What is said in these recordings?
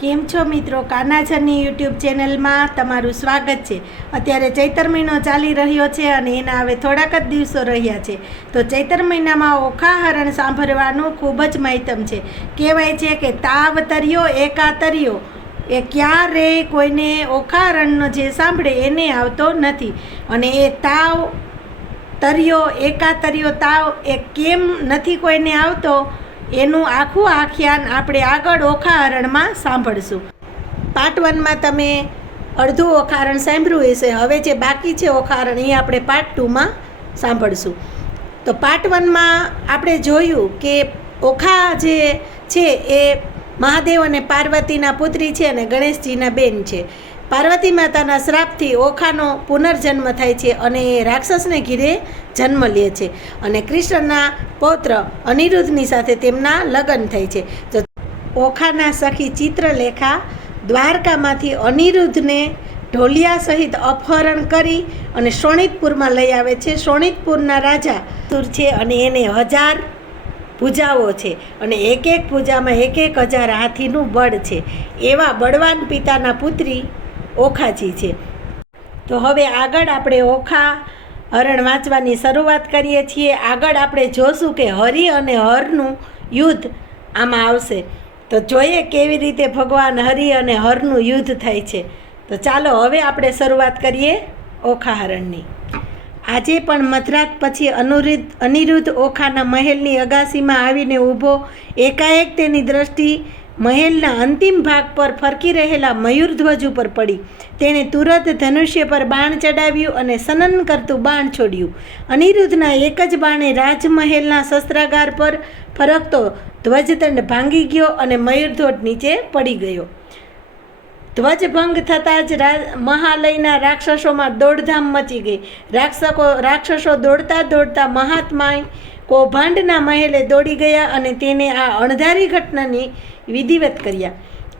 કેમ છો મિત્રો? કાનાછરની યુટ્યુબ ચેનલમાં તમારું સ્વાગત છે. અત્યારે ચૈતર મહિનો ચાલી રહ્યો છે અને એના હવે થોડાક જ દિવસો રહ્યા છે. તો ચૈતર મહિનામાં ઓખા હરણ સાંભળવાનું ખૂબ જ મહત્તમ છે. કહેવાય છે કે તાવ તર્યો એકા તર્યો એ ક્યારે કોઈને ઓખા હરણનો જે સાંભળે એને આવતો નથી. અને એ તાવ તર્યો એકા તર્યો તાવ એ કેમ નથી કોઈને આવતો એનું આખું આખ્યાન આપણે આગળ ઓખા હરણમાં સાંભળશું. પાર્ટ 1માં તમે અડધું ઓખા હરણ સાંભળ્યું હશે. હવે જે બાકી છે ઓખા હરણ એ આપણે પાર્ટ 2માં સાંભળશું. તો પાર્ટ 1માં આપણે જોયું કે ઓખા જે છે એ મહાદેવ અને પાર્વતીના પુત્રી છે અને ગણેશજીના બેન છે. પાર્વતી માતાના શ્રાપથી ઓખાનો પુનર્જન્મ થાય છે અને એ રાક્ષસને ઘીરે જન્મ લે છે અને કૃષ્ણના પૌત્ર અનિરુદ્ધની સાથે તેમના લગ્ન થાય છે. તો ઓખાના સખી ચિત્રલેખા દ્વારકામાંથી અનિરુદ્ધને ઢોલિયા સહિત અપહરણ કરી અને શોણિતપુરમાં લઈ આવે છે. શોણિતપુરના રાજા સુર છે અને એને 1000 ભુજાઓ છે અને એક એક ભુજામાં 1000 હાથીનું બળ છે. એવા બળવાન પિતાના પુત્રી ઓખાજી છે. તો હવે આગળ આપણે ઓખા હરણ વાંચવાની શરૂઆત કરીએ છીએ. આગળ આપણે જોશું કે હરિ અને હરનું યુદ્ધ આમાં આવશે. તો જોઈએ કેવી રીતે ભગવાન હરિ અને હરનું યુદ્ધ થાય છે. તો ચાલો હવે આપણે શરૂઆત કરીએ ઓખા હરણની. આજે પણ મધરાત પછી અનિરુદ્ધ ઓખાના મહેલની અગાસીમાં આવીને ઊભો. એકાએક તેની દ્રષ્ટિ મહેલના અંતિમ ભાગ પર ફરકી રહેલા મયુરધ્વજ ઉપર પડી. તેણે તુરત ધનુષ્ય પર બાણ ચડાવ્યું અને સનન કરતું બાણ છોડ્યું. અનિરુદ્ધના એક જ બાણે રાજમહેલના શસ્ત્રાગાર પર ફરકતો ધ્વજદંડ ભાંગી ગયો અને મયુરધ્વજ નીચે પડી ગયો. ધ્વજભંગ થતાં જ મહાલયના રાક્ષસોમાં દોડધામ મચી ગઈ. રાક્ષસો દોડતા દોડતા મહાત્મા કૌભાંડના મહેલે દોડી ગયા અને તેને આ અણધારી ઘટનાની વિધિવત કર્યા.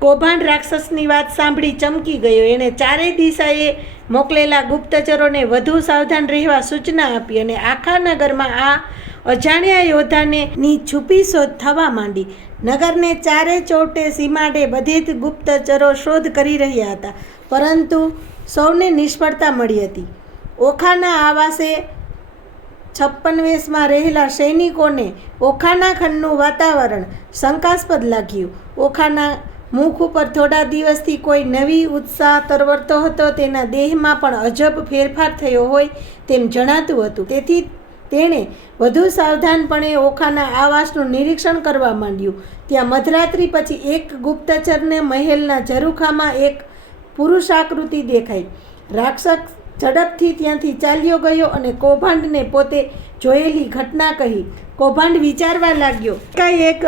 કૌભાંડ રાક્ષસની વાત સાંભળી ચમકી ગયો. એણે ચારેય દિશાએ મોકલેલા ગુપ્તચરોને વધુ સાવધાન રહેવા સૂચના આપી અને આખા નગરમાં આ અજાણ્યા યોદ્ધાની છુપી શોધ થવા માંડી. નગરને ચારે ચોટે સીમાડે બધે જ ગુપ્તચરો શોધ કરી રહ્યા હતા, પરંતુ સૌને નિષ્ફળતા મળી હતી. ઓખાના આવાસે 56 વેશમાં રહેલા સૈનિકોને ઓખાના ખંડનું વાતાવરણ શંકાસ્પદ લાગ્યું. ઓખાના મુખ ઉપર થોડા દિવસથી કોઈ નવી ઉત્સાહ તરવરતો હતો. તેના દેહમાં પણ અજબ ફેરફાર થયો હોય તેમ જણાતું હતું. તેથી તેણે વધુ સાવધાનપણે ઓખાના આવાસનું નિરીક્ષણ કરવા માંડ્યું. ત્યાં મધરાત્રિ પછી એક ગુપ્તચરને મહેલના ઝરૂખામાં એક પુરુષાકૃતિ દેખાઈ. રાક્ષસ ઝડપથી ત્યાંથી ચાલ્યો ગયો અને કૌભાંડને પોતે જોયેલી ઘટના કહી. કૌભાંડ વિચારવા લાગ્યો. એકાએક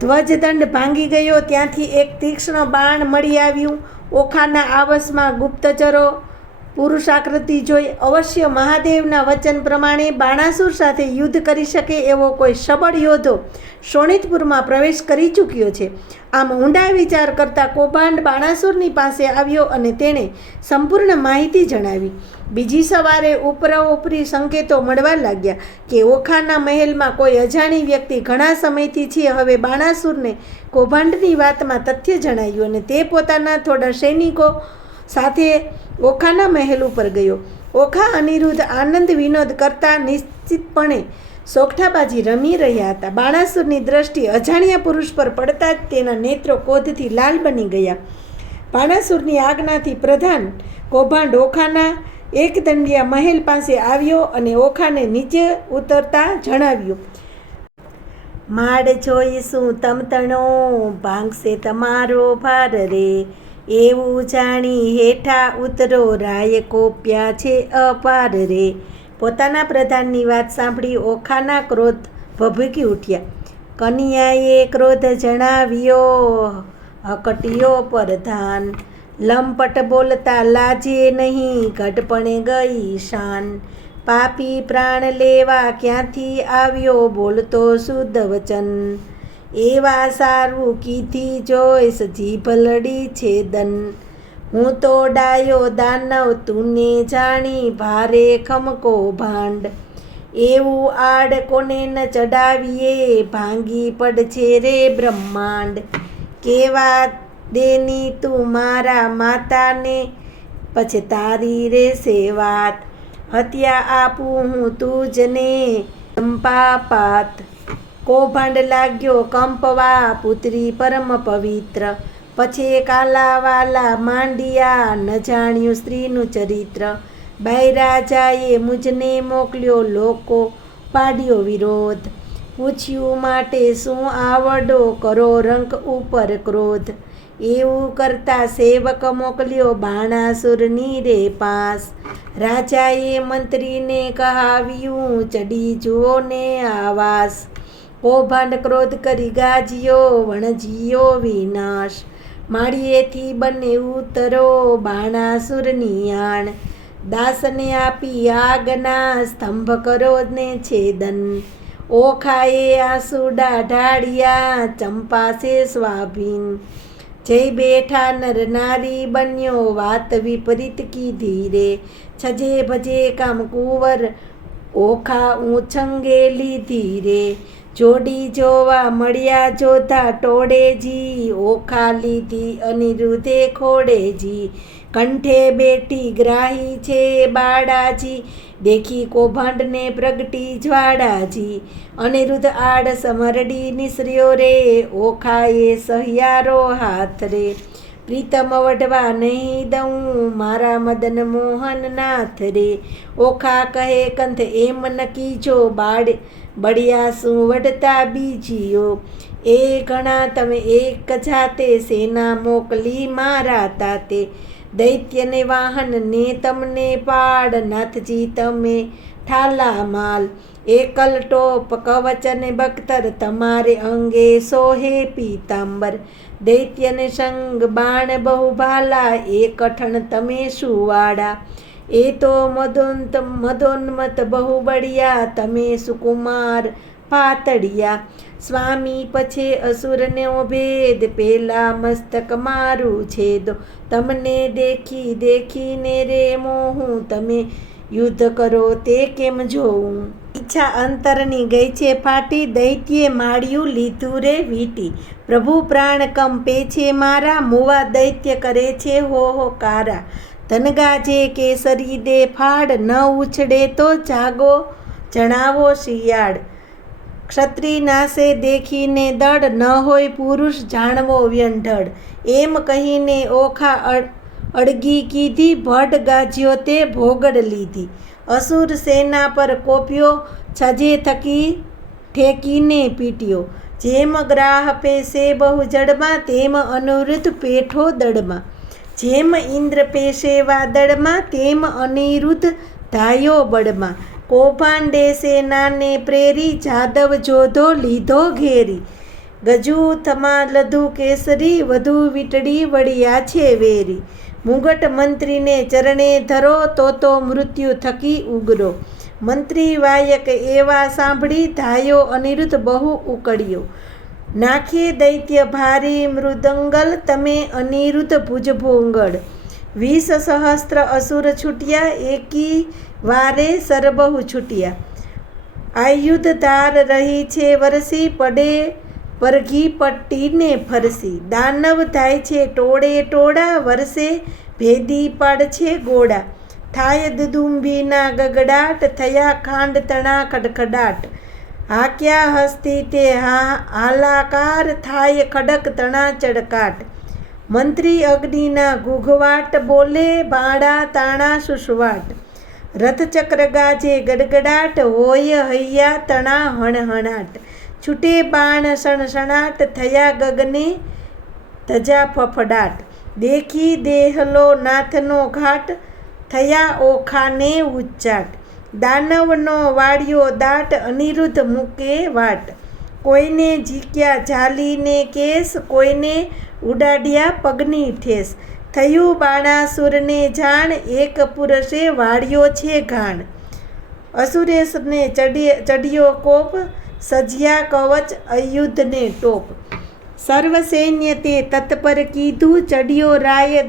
ધ્વજદંડ ભાંગી ગયો. ત્યાંથી એક તીક્ષ્ણ બાણ મળી આવ્યું. ઓખાના આવાસમાં ગુપ્તચરો પુરુષાકૃતિ જોઈ અવશ્ય મહાદેવના વચન પ્રમાણે બાણાસુર સાથે યુદ્ધ કરી શકે એવો કોઈ સબળ યોદ્ધો શોણિતપુરમાં પ્રવેશ કરી ચૂક્યો છે. આમ ઊંડા વિચાર કરતા કૌભાંડ બાણાસુરની પાસે આવ્યો અને તેણે સંપૂર્ણ માહિતી જણાવી. બીજી સવારે ઉપરી સંકેતો મળવા લાગ્યા કે ઓખાના મહેલમાં કોઈ અજાણી વ્યક્તિ ઘણા સમયથી છે. હવે બાણાસુરને કૌભાંડની વાતમાં તથ્ય જણાયું અને તે પોતાના થોડા સૈનિકો સાથે ઓખાના મહેલ ઉપર ગયો. ઓખા અનિરુદ્ધ આનંદ વિનોદ કરતા નિશ્ચિતપણે સોગઠાબાજી રમી રહ્યા હતા. બાણાસુરની દ્રષ્ટિ અજાણ્યા પુરુષ પર પડતા જ તેના નેત્રો ક્રોધથી લાલ બની ગયા. બાણાસુરની આજ્ઞાથી પ્રધાન કૌભાંડ ઓખાના એકદંડિયા મહેલ પાસે આવ્યો અને ઓખાને નીચે ઉતરતા જણાવ્યું, માડ જોઈશું તમતણો ભાંગશે તમારો ભાર રે. એવું જાણી હેઠા ઉતરો રાય કોપ્યા છે અપાર રે. પોતાના પ્રધાનની વાત સાંભળી ઓખાના ક્રોધ ભભૂકી ઉઠ્યા. કન્યાએ ક્રોધ જણાવ્યો હકટ્યો પ્રધાન. લંપટ બોલતા લાજે નહીં ઘટપણે ગઈ શાન. પાપી પ્રાણ લેવા ક્યાંથી આવ્યો બોલતો શુદ્ધ વચન. એવા સારું કીધી જોઈશ જીભ લડી છેદન. હું તો ડાયો દાનવ તુને જાણી ભારે ખમકો ભાંડ. એવું આડ કોને ન ચડાવીએ ભાંગી પડશે રે બ્રહ્માંડ. કેવા દેની તું મારા માતાને, પછી તારી રેશે વાત. હત્યા આપું હું તુજને ચંપાપાત. કૌભાંડ લાગ્યો કંપવા પુત્રી પરમ પવિત્ર, પછી કાલાવાલા માંડિયા ન જાણ્યું સ્ત્રીનું ચરિત્ર. બાઈ રાજાએ મુજને મોકલ્યો લોકો પાડ્યો વિરોધ, પૂછ્યું માટે શું આવડો કરો રંક ઉપર ક્રોધ. એવું કરતા સેવક મોકલ્યો બાણાસુરની રે પાસ. રાજાએ મંત્રીને કહાવ્યું ચડી જુઓ ને આવાસ. કૌભાંડ ક્રોધ કરી ગાજ્યો વણજ્યો વિનાશ, માળીએથી બંને ઉતરો બાણાસુરની આણ. દાસને આપી આગના સ્તંભ કરો ને છેદન, ઓખાએ આંસુડા ઢાળ્યા ચંપાસે સ્વાભીન. જઈ બેઠા નર નારી બન્યો વાત વિપરીત કીધી રે, છજે ભજે કામ કુંવર ઓખા ઉછંગે લીધી રે. જોડી જોવા મળ્યા જોધા ટોળેજી, ઓખા લીધી અનિરુદ્ધે ખોડેજી. કંઠે બેઠી ગ્રાહી છે બાળાજી, દેખી કૌભાંડને પ્રગટી જ્વાળાજી. અનિરુદ્ધ આળસ મરડી નિસર્યો રે, ઓખાએ સહિયારો હાથ રે. પ્રીતમ વઢવા નહીં દઉં મારા મદન મોહન નાથ રે. ઓખા કહે કંથ એમ નકી જો બળિયા શું વઢતા બીજીઓ. એ ઘણા તમે એક જાતે સેના મોકલી મારા તાતે. દૈત્યને વાહન ને તમને પાડ નાથજી તમે ઠાલા માલ. એકલ ટોપ કવચને બખ્તર તમારે અંગે સોહે પીતાંબર. દૈત્યને સંગ બાણ બહુ ભાલા એ કઠણ તમે સુવાડા. એ તો મદોન્મત બહુ બળિયા તમે સુકુમાર પાતળિયા. સ્વામી પછે અસુરનો ભેદ પેલા મસ્તક મારું છેદો. તમને દેખી દેખીને રે મોહું તમે યુદ્ધ કરો તે કેમ જોઉં. ઈચ્છા અંતરની ગઈ છે ફાટી, દૈત્યે માળ્યું લીધું રે વીટી. પ્રભુ પ્રાણ કંપે છે મારા, મુવા દૈત્ય કરે છે હો કારા. ધનગાજે કેસરી દે ફાડ, ન ઉછળે તો જાગો જણાવો શિયાળ. ક્ષત્રિય નાશે દેખીને દળ, ન હોય પુરુષ જાણવો વ્યંઢળ. એમ કહીને ઓખા અડગી કીધી, ભડ ગાજ્યો તે ભોગડ લીધી. અસુર સેના પર કોપ્યો, છજે થકી ઠેકીને પીટ્યો. જેમ ગ્રાહ પેશે બહુ જડમાં, તેમ અનુરુદ્ધ પેઠો દળમાં. જેમ ઇન્દ્ર પેશે વાદળમાં, તેમ અનિરુદ્ધ ધાયો બળમાં. કૌભાંડે સેનાને પ્રેરી, જાદવ જોધો લીધો ઘેરી. ગજૂથમાં લધુ કેસરી, વધુ વીટડી વળ્યા છે વેરી. મુગટ મંત્રીને ચરણે ધરો, તો મૃત્યુ થકી ઉગરો. મંત્રી વાયક એવા સાંભળી, ધાયો અનિરુદ્ધ બહુ ઉકળ્યો. નાખે દૈત્ય ભારી મૃદંગલ, તમે અનિરુદ્ધ ભુજભોંગળ. 20 સહસ્ત્ર અસુર છૂટ્યા, એકી વારે સરબહુ છૂટ્યા. આયુધ ધાર રહી છે વરસી, પડે પરઘી પટ્ટીને ફરસી. દાનવ થાય છે ટોળે ટોળા, વરસે ભેદી પાડ છે ગોળા. થાય દુદુંબીના ગગડાટ, થયા ખાંડ તણા ખડખડાટ. હાક્યા હસ્તી તે હાલાકાર, થાય ખડક તણા ચડકાટ. મંત્રી અગ્નિના ઘૂઘવાટ, બોલે બાળા તાણા સુસવાટ. રથચક્ર ગાજે ગડગડાટ, હોય હૈયા તણા હણહણાટ. છૂટે બાણ સણસણાટ, થયા ગગને ધજા ફફડાટ. દેખી દેહલો નાથનો ઘાટ, થયા ઓખાને ઉચ્ચાટ. દાનવનો વાળ્યો દાટ, અનિરુદ્ધ મૂકે વાટ. કોઈને ઝીક્યા ઝાલીને કેસ, કોઈને ઉડાડ્યા પગની ઠેસ. થયું બાણાસુરને જાણ, એક પુરુષે વાળ્યો છે ઘાણ. અસુરેશને ચડ્યો કોપ, સજ્યા કવચ અયુધને ટોપ. સર્વ સૈન્ય તે તત્પર કીધું, ચડ્યો રાય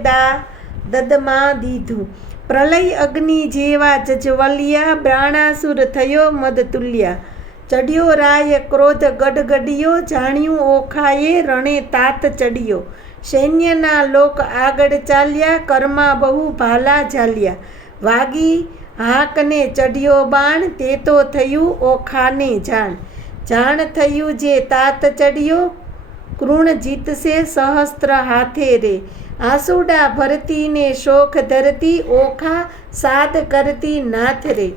દદમાં દીધું. પ્રલય અગ્નિ જેવા જજવલ્યા, બાણાસુર થયો મદતુલ્યા. ચડ્યો રાય ક્રોધ ગડગડિયો, જાણ્યું ઓખાએ રણે તાત ચડ્યો. સૈન્યના લોક આગળ ચાલ્યા, કર્મા બહુ ભાલા ઝાલ્યા. વાગી હાકને ચડ્યો બાણ, તે તો થયું ઓખાને જાણ. જાણ થયું જે તાત ચડ્યો, કૃણ જીતશે સહસ્ત્ર હાથે રે. આંસુડા ભરતી ને શોખ ધરતી, ઓખા સાદ કરતી નાથ રે.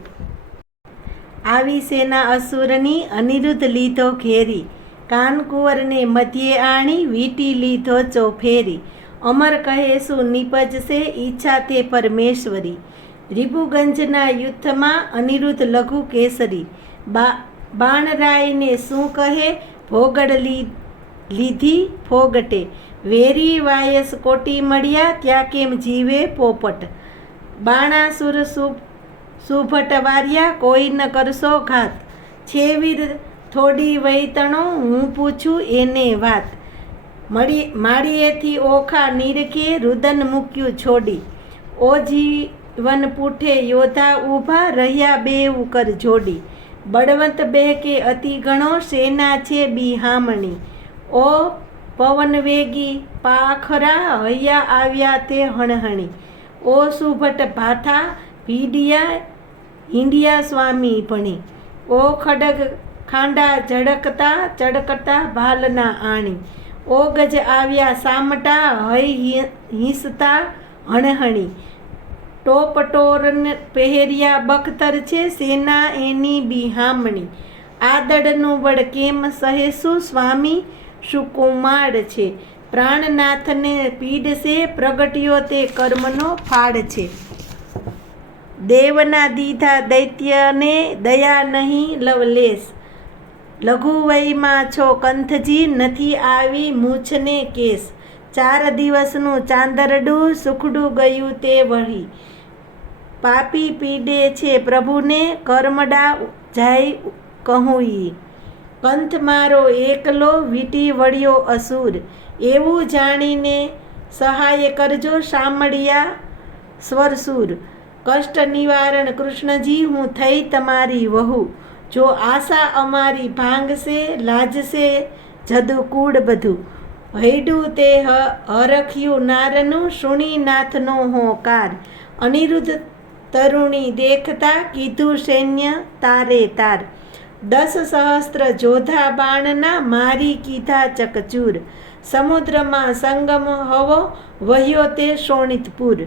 આવી સેના અસુરની અનિરુદ્ધ લીધો ઘેરી, કાનકુંવરને મધ્યે આણી વીંટી લીધો ચોફેરી. અમર કહે શું નીપજશે ઈચ્છા તે પરમેશ્વરી. રીપુગંજના યુદ્ધમાં અનિરુદ્ધ લઘુ કેસરી. બાણરાયને શું કહે ભોગડ લીધી ફોગટે. વેરી વાયસ કોટી મળ્યા ત્યાં કેમ જીવે પોપટ. બાણાસુર સુભટ વાર્યા કોઈ ન કરશો ઘાત. છે વીર થોડી વૈતણો હું પૂછું એને વાત. માળીએથી ઓખા નીરખે રુદન મૂક્યું છોડી. ઓ જીવન પૂઠે યોધા ઊભા રહ્યા બેઉ કર જોડી. બળવંત બેહકે અતિ ઘણો સેના છે બિહામણી. ઓ પવન વેગી પાખરા હૈયા આવ્યા તે હણહણી. ઓ સુભટ ભાથા ભીડિયા હિંડિયા સ્વામી ભણી. ઓ ખડગ ખાંડા ઝડકતા ચડકતા ભાલના આણી. ઓ ગજ આવ્યા સામટા હૈ હિંસતા હણહણી. ટોપટોરન પહેર્યા બખ્તર છે સેના એની બિહામણી. આદડનું બળ કેમ સહેશું સ્વામી સુકુમાર છે. પ્રાણનાથને પીડશે પ્રગટ્યો તે કર્મનો ફાળ છે. દેવના દીધા દૈત્યને દયા નહીં લવલેશ. લઘુવયમાં છો કંથજી નથી આવી મૂછને કેસ. 4 દિવસનું ચાંદરડું સુખડું ગયું તે વળી. પાપી પીડે છે પ્રભુને કર્મડા જાય કહું. કંથ મારો એકલો વીંટી વળ્યો અસુર. એવું જાણીને સહાય કરજો શામળિયા સ્વરસુર. કષ્ટ નિવારણ કૃષ્ણજી હું થઈ તમારી વહુ. જો આશા અમારી ભાંગશે લાજશે જદુકૂળ બધું. હૈડું તે હરખ્યું નારનું શુણી નાથનો હોકાર. અનિરુદ્ધ તરુણી દેખતા કીધું સૈન્ય તારે તાર. 10 સહસ્ત્ર જોધા બાણના મારી કીધા ચકચૂર. સમુદ્રમાં સંગમ હવો વહ્યો તે શોણિતપુર.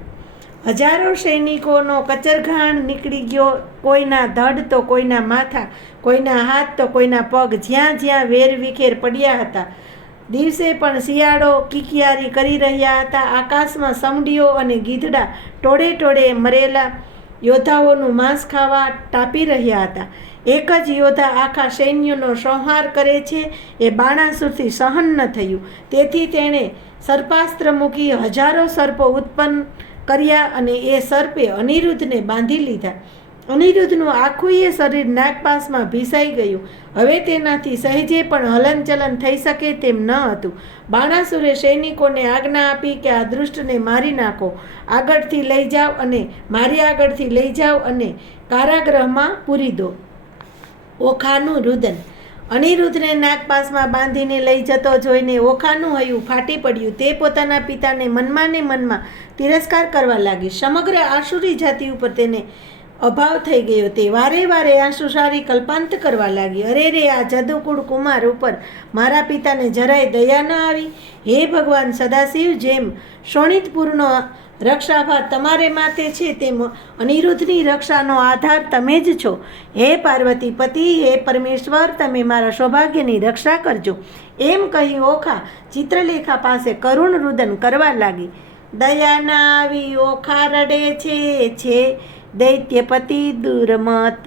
હજારો સૈનિકોનો કચરઘાણ નીકળી ગયો. કોઈના ધડ તો કોઈના માથા, કોઈના હાથ તો કોઈના પગ, જ્યાં જ્યાં વેરવિખેર પડ્યા હતા. દિવસે પણ શિયાળો કિકિયારી કરી રહ્યા હતા. આકાશમાં સમડીઓ અને ગીધડા ટોળે ટોળે મરેલા યોદ્ધાઓનું માંસ ખાવા ટાપી રહ્યા હતા. એક જ યોદ્ધા આખા સૈન્યનો સંહાર કરે છે એ બાણાસુરથી સહન ન થયું. તેથી તેણે સર્પાસ્ત્ર મૂકી હજારો સર્પો ઉત્પન્ન કર્યા અને એ સર્પે અનિરુદ્ધને બાંધી લીધા. અનિરુદ્ધનું આખું એ શરીર નાગપાસમાં ભીસાઈ ગયું. હવે તેનાથી સહેજે પણ હલનચલન થઈ શકે તેમ ન હતું. બાણાસુરે સૈનિકોને આજ્ઞા આપી કે આ દુષ્ટને મારી નાખો, આગળથી લઈ જાઓ અને મારી આગળથી લઈ જાઓ અને કારાગૃહમાં પૂરી દો. ઓખાનું રુદન. અનિરુદ્ધને નાગપાસમાં બાંધીને લઈ જતો જોઈને ઓખાનું હૈયું ફાટી પડ્યું. તે પોતાના પિતાને મનમાં ને મનમાં તિરસ્કાર કરવા લાગી. સમગ્ર આસુરી જાતિ ઉપર તેને અભાવ થઈ ગયો. તે વારે વારે આંસુસારી કલ્પાંત કરવા લાગી. અરે રે, આ જદુકુળ કુમાર ઉપર મારા પિતાને જરાય દયા ન આવી. હે ભગવાન સદાશિવ, જેમ શોણિતપુરનો રક્ષાભાર તમારે માથે છે તેમ અનિરુદ્ધની રક્ષાનો આધાર તમે જ છો. હે પાર્વતી પતિ, હે પરમેશ્વર, તમે મારા સૌભાગ્યની રક્ષા કરજો. એમ કહી ઓખા ચિત્રલેખા પાસે કરુણ રુદન કરવા લાગી. દયા ના આવી ઓખા રડે છે દૈત્યપતિ દુર્મત.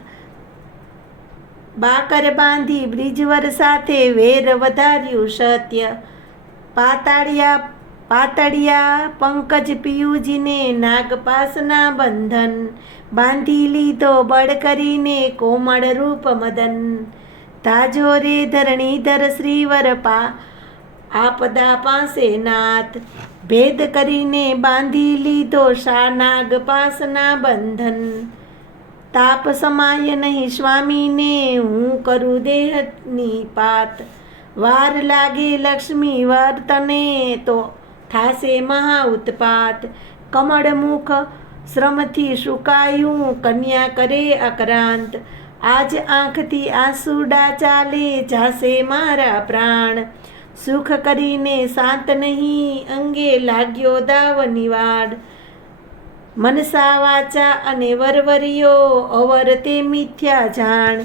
બાકર બાંધી બ્રિજવર સાથે વેર વધાર્યું સત્ય. પાતળિયા પંકજ પિયુજીને નાગપાસના બંધન. બાંધી લીધો બળ કરીને કોમળ રૂપ મદન. તાજો રે ધરણીધર શ્રીવર આપદા પાસે નાથ. ભેદ કરીને બાંધી લીધો શા નાગપાસના બંધન. તાપ સમાય નહીં સ્વામીને, હું કરું દેહની પાત. વાર લાગે લક્ષ્મી વર્તને, તો થાશે મહા ઉત્પાત. કમળ મુખ શ્રમથી સુકાયું, કન્યા કરે આક્રાંત. આજ આંખથી આંસુડા ચાલે, જાશે મારા પ્રાણ. સુખ કરીને શાંત નહીં, અંગે લાગ્યો દાવની વાડ. મનસા વાચા અને વરવરિયો, અવર તે મિથ્યા જાણ.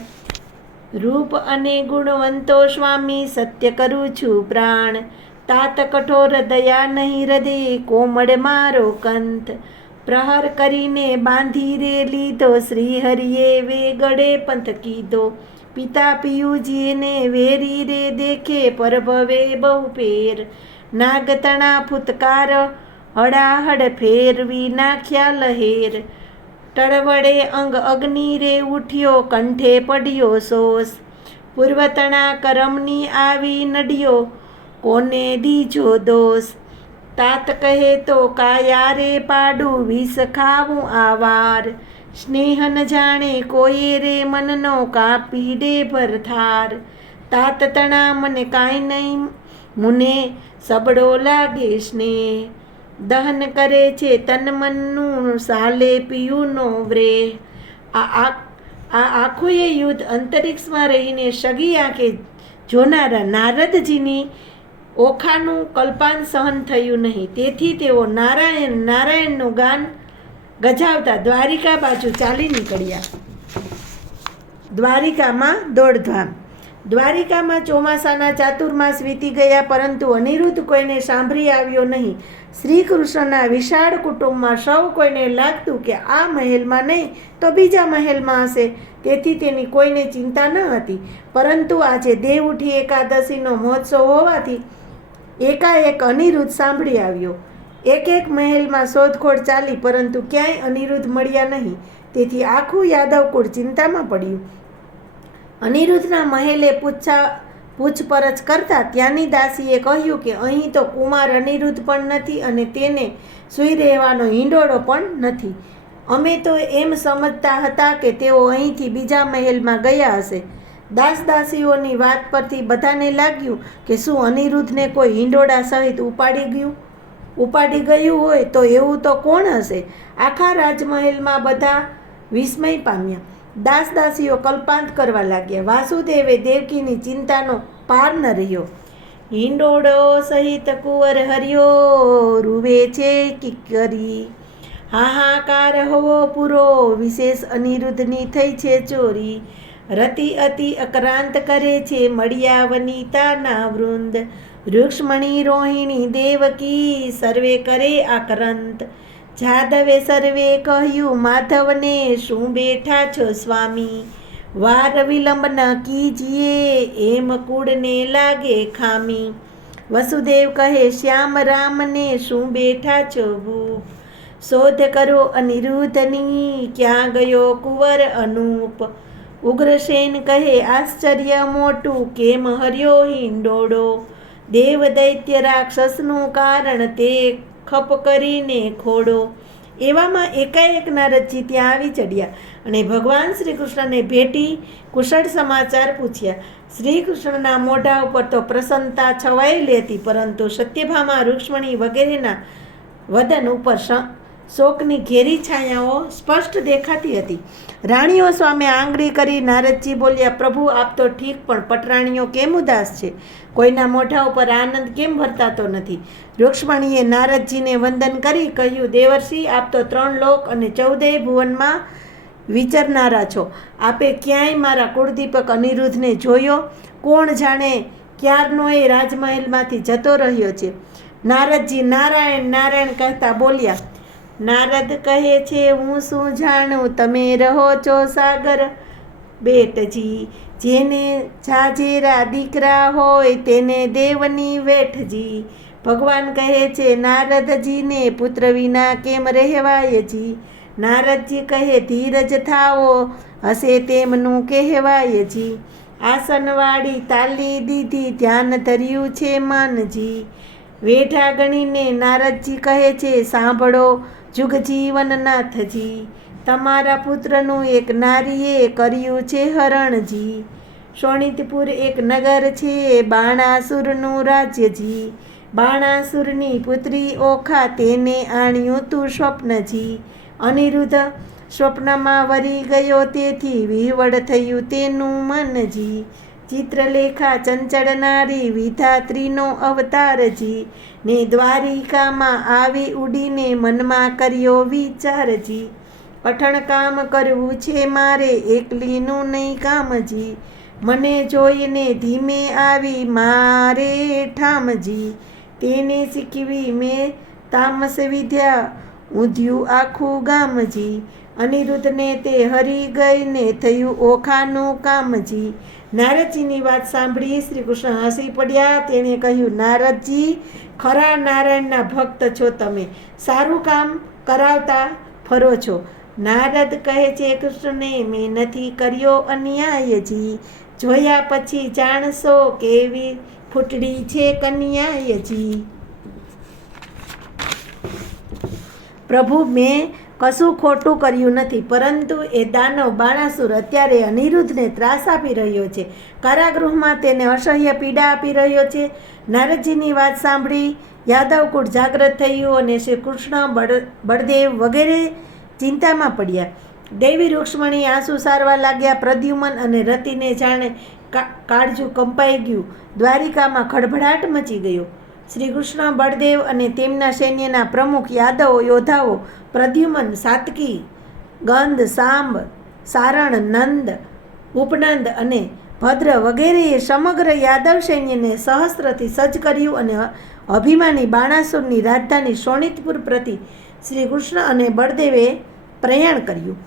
રૂપ અને ગુણવંતો સ્વામી, સત્ય કરું છું પ્રાણ. તાત કઠોર દયા નહીં હૃદય, કોમળ મારો કંત. પ્રહર કરીને બાંધી રે લીધો, શ્રી હરિએ વેગડે પંથ કીધો. પિતા પિયુજીને વેરી રે દેખે, પરભવે બહુ પેર. નાગતણા ફૂતકાર હડાહડ, ફેરવી નાખ્યા લહેર. ટળવડે અંગ અગ્નિ રે ઉઠ્યો, કંઠે પડ્યો સોસ. પૂર્વતણા કરમની આવી નડ્યો, કોને દીજો દોષ. તાત કહે તો કાયા રે પાડું, વિષ ખાવું આવાર. સ્નેહ ન જાણે કોઈ રે મનનો, કાપી દે ભરથાર. તાત તણા મને કાંઈ નહીં, મુને સબડો લાગે સ્નેહ. દહન કરે છે તન મનનું, સાલે પિયુનો વ્રેહ. આ આખું એ યુદ્ધ અંતરિક્ષમાં રહીને સગી આંખે જોનારા નારદજીની ઓખાનું કલ્પાન સહન થયું નહીં. તેથી તેઓ નારાયણ નારાયણનું ગાન ગજાવતા દ્વારિકા બાજુ ચાલી નીકળ્યા. દ્વારિકામાં દોડધામ. દ્વારિકામાં ચોમાસાના ચાતુર્માસ વીતી ગયા, પરંતુ અનિરુદ્ધ કોઈને સાંભળી આવ્યો નહીં. શ્રી કૃષ્ણના વિશાળ કુટુંબમાં સૌ કોઈને લાગતું કે આ મહેલમાં નહીં તો બીજા મહેલમાં હશે, તેથી તેની કોઈને ચિંતા ન હતી. પરંતુ આજે દેવઉઠી એકાદશીનો મહોત્સવ હોવાથી એકાએક અનિરુદ્ધ સાંભળી આવ્યો. એક એક મહેલમાં શોધખોળ ચાલી, પરંતુ ક્યાંય અનિરુદ્ધ મળ્યા નહીં. તેથી આખું યાદવકુળ ચિંતામાં પડ્યું. અનિરુદ્ધના મહેલે પૂછપરછ કરતા ત્યાંની દાસીએ કહ્યું કે અહીં તો કુમાર અનિરુદ્ધ પણ નથી અને તેને સૂઈ રહેવાનો હિંડોળો પણ નથી. અમે તો એમ સમજતા હતા કે તેઓ અહીંથી બીજા મહેલમાં ગયા હશે. દાસીઓની વાત પરથી બધાને લાગ્યું કે શું અનિરુદ્ધને કોઈ હિંડોળા સહિત ઉપાડી ગયું હોય તો એવું તો કોણ હશે? આખા રાજમહેલમાં બધા વિસ્મય પામ્યા. દાસીઓ કલ્પાંત કરવા લાગ્યા. વાસુદેવે દેવકીની ચિંતાનો પાર ન રહ્યો. હિંડોળો સહિત કુંવર હર્યો, રૂવે છે કિકરી. હાહાકાર હોવો પૂરો, વિશેષ અનિરુદ્ધની થઈ છે ચોરી. રતિ અતિ અક્રાંત કરે છે, મળ્યા વનિતાના વૃંદ. વૃક્ષમણી રોહિણી દેવકી, સર્વે કરે આક્રાંત. જાદવે સર્વે કહ્યું માધવને, શું બેઠા છો સ્વામી? વાર વિલંબ ન કીજીએ, એમ કુળને લાગે ખામી. વસુદેવ કહે શ્યામ રામને, શું બેઠા છો ભૂપ? શોધ કરો અનિરુદ્ધની, ક્યાં ગયો કુંવર અનૂપ? ઉગ્રસેન કહે આશ્ચર્ય મોટું, કેમ હર્યો હિંડોળો? દેવ દૈત્ય રાક્ષસનું કારણ, તે ખપ કરીને ખોડો. એવામાં એકાએક નારદજી ત્યાં આવી ચડ્યા અને ભગવાન શ્રી કૃષ્ણને ભેટી કુશળ સમાચાર પૂછ્યા. શ્રી કૃષ્ણના મોઢા ઉપર તો પ્રસન્નતા છવાયેલી હતી, પરંતુ સત્યભામા, રૂક્ષ્મણી વગેરેના વદન ઉપર શોકની ઘેરી છાયાઓ સ્પષ્ટ દેખાતી હતી. રાણીઓ સામે આંગળી કરી નારદજી બોલ્યા, પ્રભુ આપ તો ઠીક, પણ પટરાણીઓ કેમ ઉદાસ છે? કોઈના મોઢા ઉપર આનંદ કેમ વર્તાતો નથી? રૂક્ષ્મણીએ નારદજીને વંદન કરી કહ્યું, દેવર્ષિ આપ તો 3 લોક અને 14 ભુવનમાં વિચરનારા છો. આપે ક્યાંય મારા કુળદીપક અનિરુદ્ધને જોયો? કોણ જાણે ક્યારનો એ રાજમહેલમાંથી જતો રહ્યો છે. નારદજી નારાયણ નારાયણ કહેતા બોલ્યા. નારદ કહે છે, હું શું જાણું, તમે રહો છો સાગર બેટજી. જેને જાજેરા દીકરા હોય તેને દેવની વેઠજી. ભગવાન કહે છે નારદજીને, પુત્ર વિના કેમ રહેવાયજી? નારદજી કહે ધીરજ થાઓ, હશે તેમનું કહેવાયજી. આસનવાળી તાલી દીધી, ધ્યાન ધર્યું છે માનજી. વેઠા ગણીને નારદજી કહે છે, સાંભળો જુગજીવન નાથજી. તમારા પુત્રનું એક નારીએ કર્યું છે હરણજી. શોણિતપુર એક નગર છે, બાણાસુરનું રાજ્યજી. બાણાસુરની પુત્રી ઓખા, તેને આણ્યું તું સ્વપ્નજી. અનિરુદ્ધ સ્વપ્નમાં વરી ગયો, તેથી વિહવળ થયું તેનું મનજી. ચિત્રલેખા ચંચળ નારી, વિધાત્રીનો અવતારજી. ને દ્વારિકામાં આવી ઉડીને મનમાં કર્યો વિચારજી. કઠણ કામ કરવું છે મારે, એકલીનું નહીં કામજી. મને જોઈને ધીમે આવી મારે ઠામજી. તેને શીખવી મેં તામસ વિદ્યા, ઊંધ્યું આખું ગામજી. અનિરુદ્ધને તે હરી ગઈને થયું ઓખાનું કામજી. નારદજીની વાત સાંભળી શ્રી કૃષ્ણ હસી પડ્યા. તેણે કહ્યું, નારદજી, ખરા નારાયણના ભક્ત છો તમે, સારું કામ કરાવતા ફરો છો. નારદ કહે છે કૃષ્ણને, મેં નથી કર્યો અન્યાયજી. જોયા પછી જાણશો કેવી ફૂટડી છે કન્યાયજી. પ્રભુ, મેં કશું ખોટું કર્યું નથી, પરંતુ એ દાનવ બાણાસુર અત્યારે અનિરુદ્ધને ત્રાસ આપી રહ્યો છે. કારાગૃહમાં તેને અસહ્ય પીડા આપી રહ્યો છે. નારદજીની વાત સાંભળી યાદવકુળ જાગ્રત થયું અને શ્રી કૃષ્ણ, બળદેવ વગેરે ચિંતામાં પડ્યા. દેવી રૂક્ષ્મણી આંસુ સારવા લાગ્યા. પ્રદ્યુમન અને રતિને જાણે કાળજું કંપાઈ ગયું. દ્વારિકામાં ખળભળાટ મચી ગયો. શ્રી કૃષ્ણ, બળદેવ અને તેમના સૈન્યના પ્રમુખ યાદવો યોદ્ધાઓ પ્રદ્યુમન, સાતકી, ગંધ, સાંબ, સારણ, નંદ, ઉપનંદ અને ભદ્ર વગેરેએ સમગ્ર યાદવ સૈન્યને સહસ્ત્રથી સજ્જ કર્યું અને અભિમાની બાણાસુરની રાજધાની શોણિતપુર પ્રતિ શ્રી કૃષ્ણ અને બળદેવે પ્રયાણ કર્યું.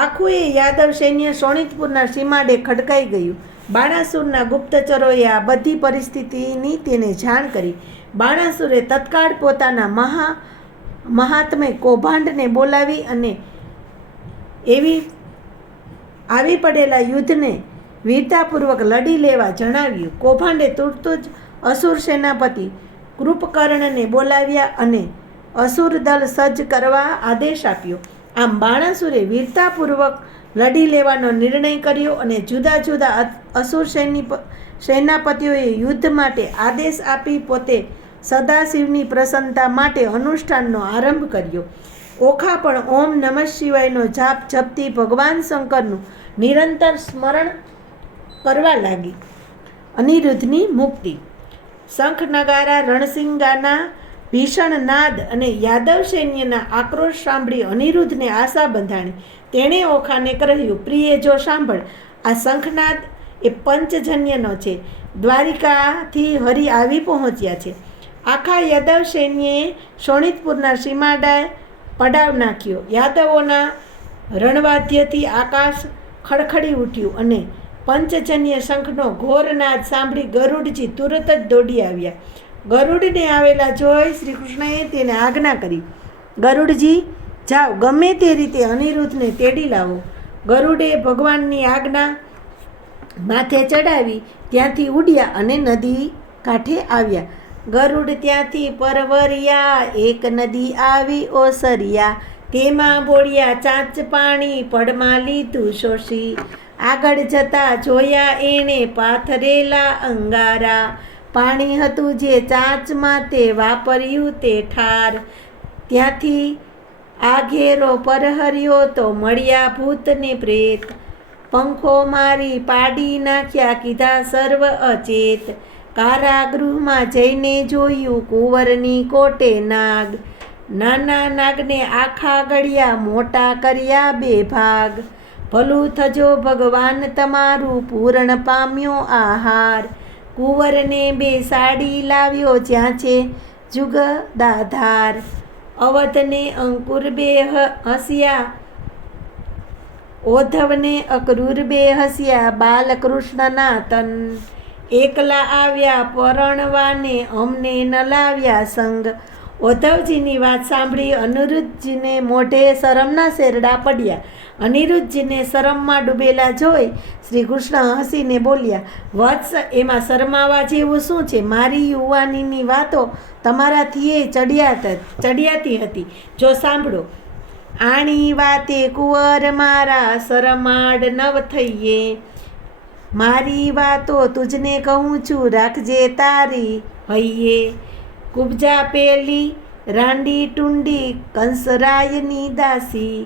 આખું એ યાદવ સૈન્ય શોણિતપુરના સીમાડે ખડકાઈ ગયું. બાણાસુરના ગુપ્તચરોએ આ બધી પરિસ્થિતિની તેને જાણ કરી. બાણાસુરે તત્કાળ પોતાના મહાત્મય કૌભાંડને બોલાવી અને આવી પડેલા યુદ્ધને વીરતાપૂર્વક લડી લેવા જણાવ્યું. કૌભાંડે તુરત જ અસુર સેનાપતિ કૃપકર્ણને બોલાવ્યા અને અસુર દળ સજ્જ કરવા આદેશ આપ્યો. આમ બાણાસુરે વીરતાપૂર્વક લડી લેવાનો નિર્ણય કર્યો અને જુદા જુદા અસુર સેનાપતિઓએ યુદ્ધ માટે આદેશ આપી પોતે સદાશિવની પ્રસન્નતા માટે અનુષ્ઠાનનો આરંભ કર્યો. ઓખા પણ ઓમ નમઃ શિવાયનો જાપ જપતી ભગવાન શંકરનું નિરંતર સ્મરણ કરવા લાગી. અનિરુદ્ધની મુક્તિ. શંખ, નગારા, રણસિંગાના ભીષણ નાદ અને યાદવ સૈન્યના આક્રોશ સાંભળી અનિરુદ્ધને આશા બંધાણી. તેણે ઓખાને કહ્યું, પ્રિય, જો સાંભળ, આ શંખનાદ એ પંચજન્યનો છે. દ્વારિકાથી હરિ આવી પહોંચ્યા છે. આખા યાદવ સૈન્યએ શોણિતપુરના સીમાડાએ પડાવ નાખ્યો. યાદવોના રણવાદ્યથી આકાશ ખડખડી ઉઠ્યું અને પંચજન્ય શંખનો ઘોર નાદ સાંભળી ગરુડજી તુરત જ દોડી આવ્યા. ગરુડને આવેલા જોઈ શ્રી કૃષ્ણએ તેને આજ્ઞા કરી, ગરુડજી, જાઓ, ગમે તે રીતે અનિરુદ્ધને તેડી લાવો. ગરુડે ભગવાનની આજ્ઞા માથે ચડાવી ત્યાંથી ઉડ્યા અને નદી કાંઠે આવ્યા. ગરુડ ત્યાંથી પરવર્યા, એક નદી આવી ઓસર્યા. તેમાં બોળ્યા ચાંચ પાણી, પડમાં લીધું શોષી. આગળ જતા જોયા એણે પાથરેલા અંગારા. પાણી હતું જે ચાંચમાં તે વાપર્યું તે ઠાર. ત્યાંથી આઘેરો પરહર્યો તો મળ્યા ભૂત ને પ્રેત. પંખો મારી પાડી નાખ્યા, કીધા સર્વ અચેત. કારાગૃહમાં જઈને જોયું કુંવરની કોટે નાગ. નાના નાગને આખા ગળ્યા, મોટા કર્યા બે ભાગ. ભલું થજો ભગવાન તમારું, પૂર્ણ પામ્યો આહાર. કુંવરને બે સાડી લાવ્યો, જ્યાં છે જુગદાધાર. અવધને અંકુર બે હસ્યા, ઓધવને અક્રૂર બે હસ્યા. બાલકૃષ્ણના તન એકલા આવ્યા, પરણવાને અમને ન લાવ્યા સંગ. ઓધવજીની વાત સાંભળી અનિરુદ્ધજીને મોઢે શરમના શેરડા પડ્યા. અનિરુદ્ધજીને શરમમાં ડૂબેલા જોઈ શ્રી કૃષ્ણ હસીને બોલ્યા, વત્સ, એમાં શરમાવા જેવું શું છે? મારી યુવાનીની વાતો તમારાથી ચડિયાતી હતી. જો સાંભળો, આણી વાતે કુંવર મારા શરમાડ નવ થઈએ, મારી વાતો તુજને કહું છું રાખજે તારી હૈયે, કુબજા પેલી રાંડી ટુંડી કંસરાયની દાસી,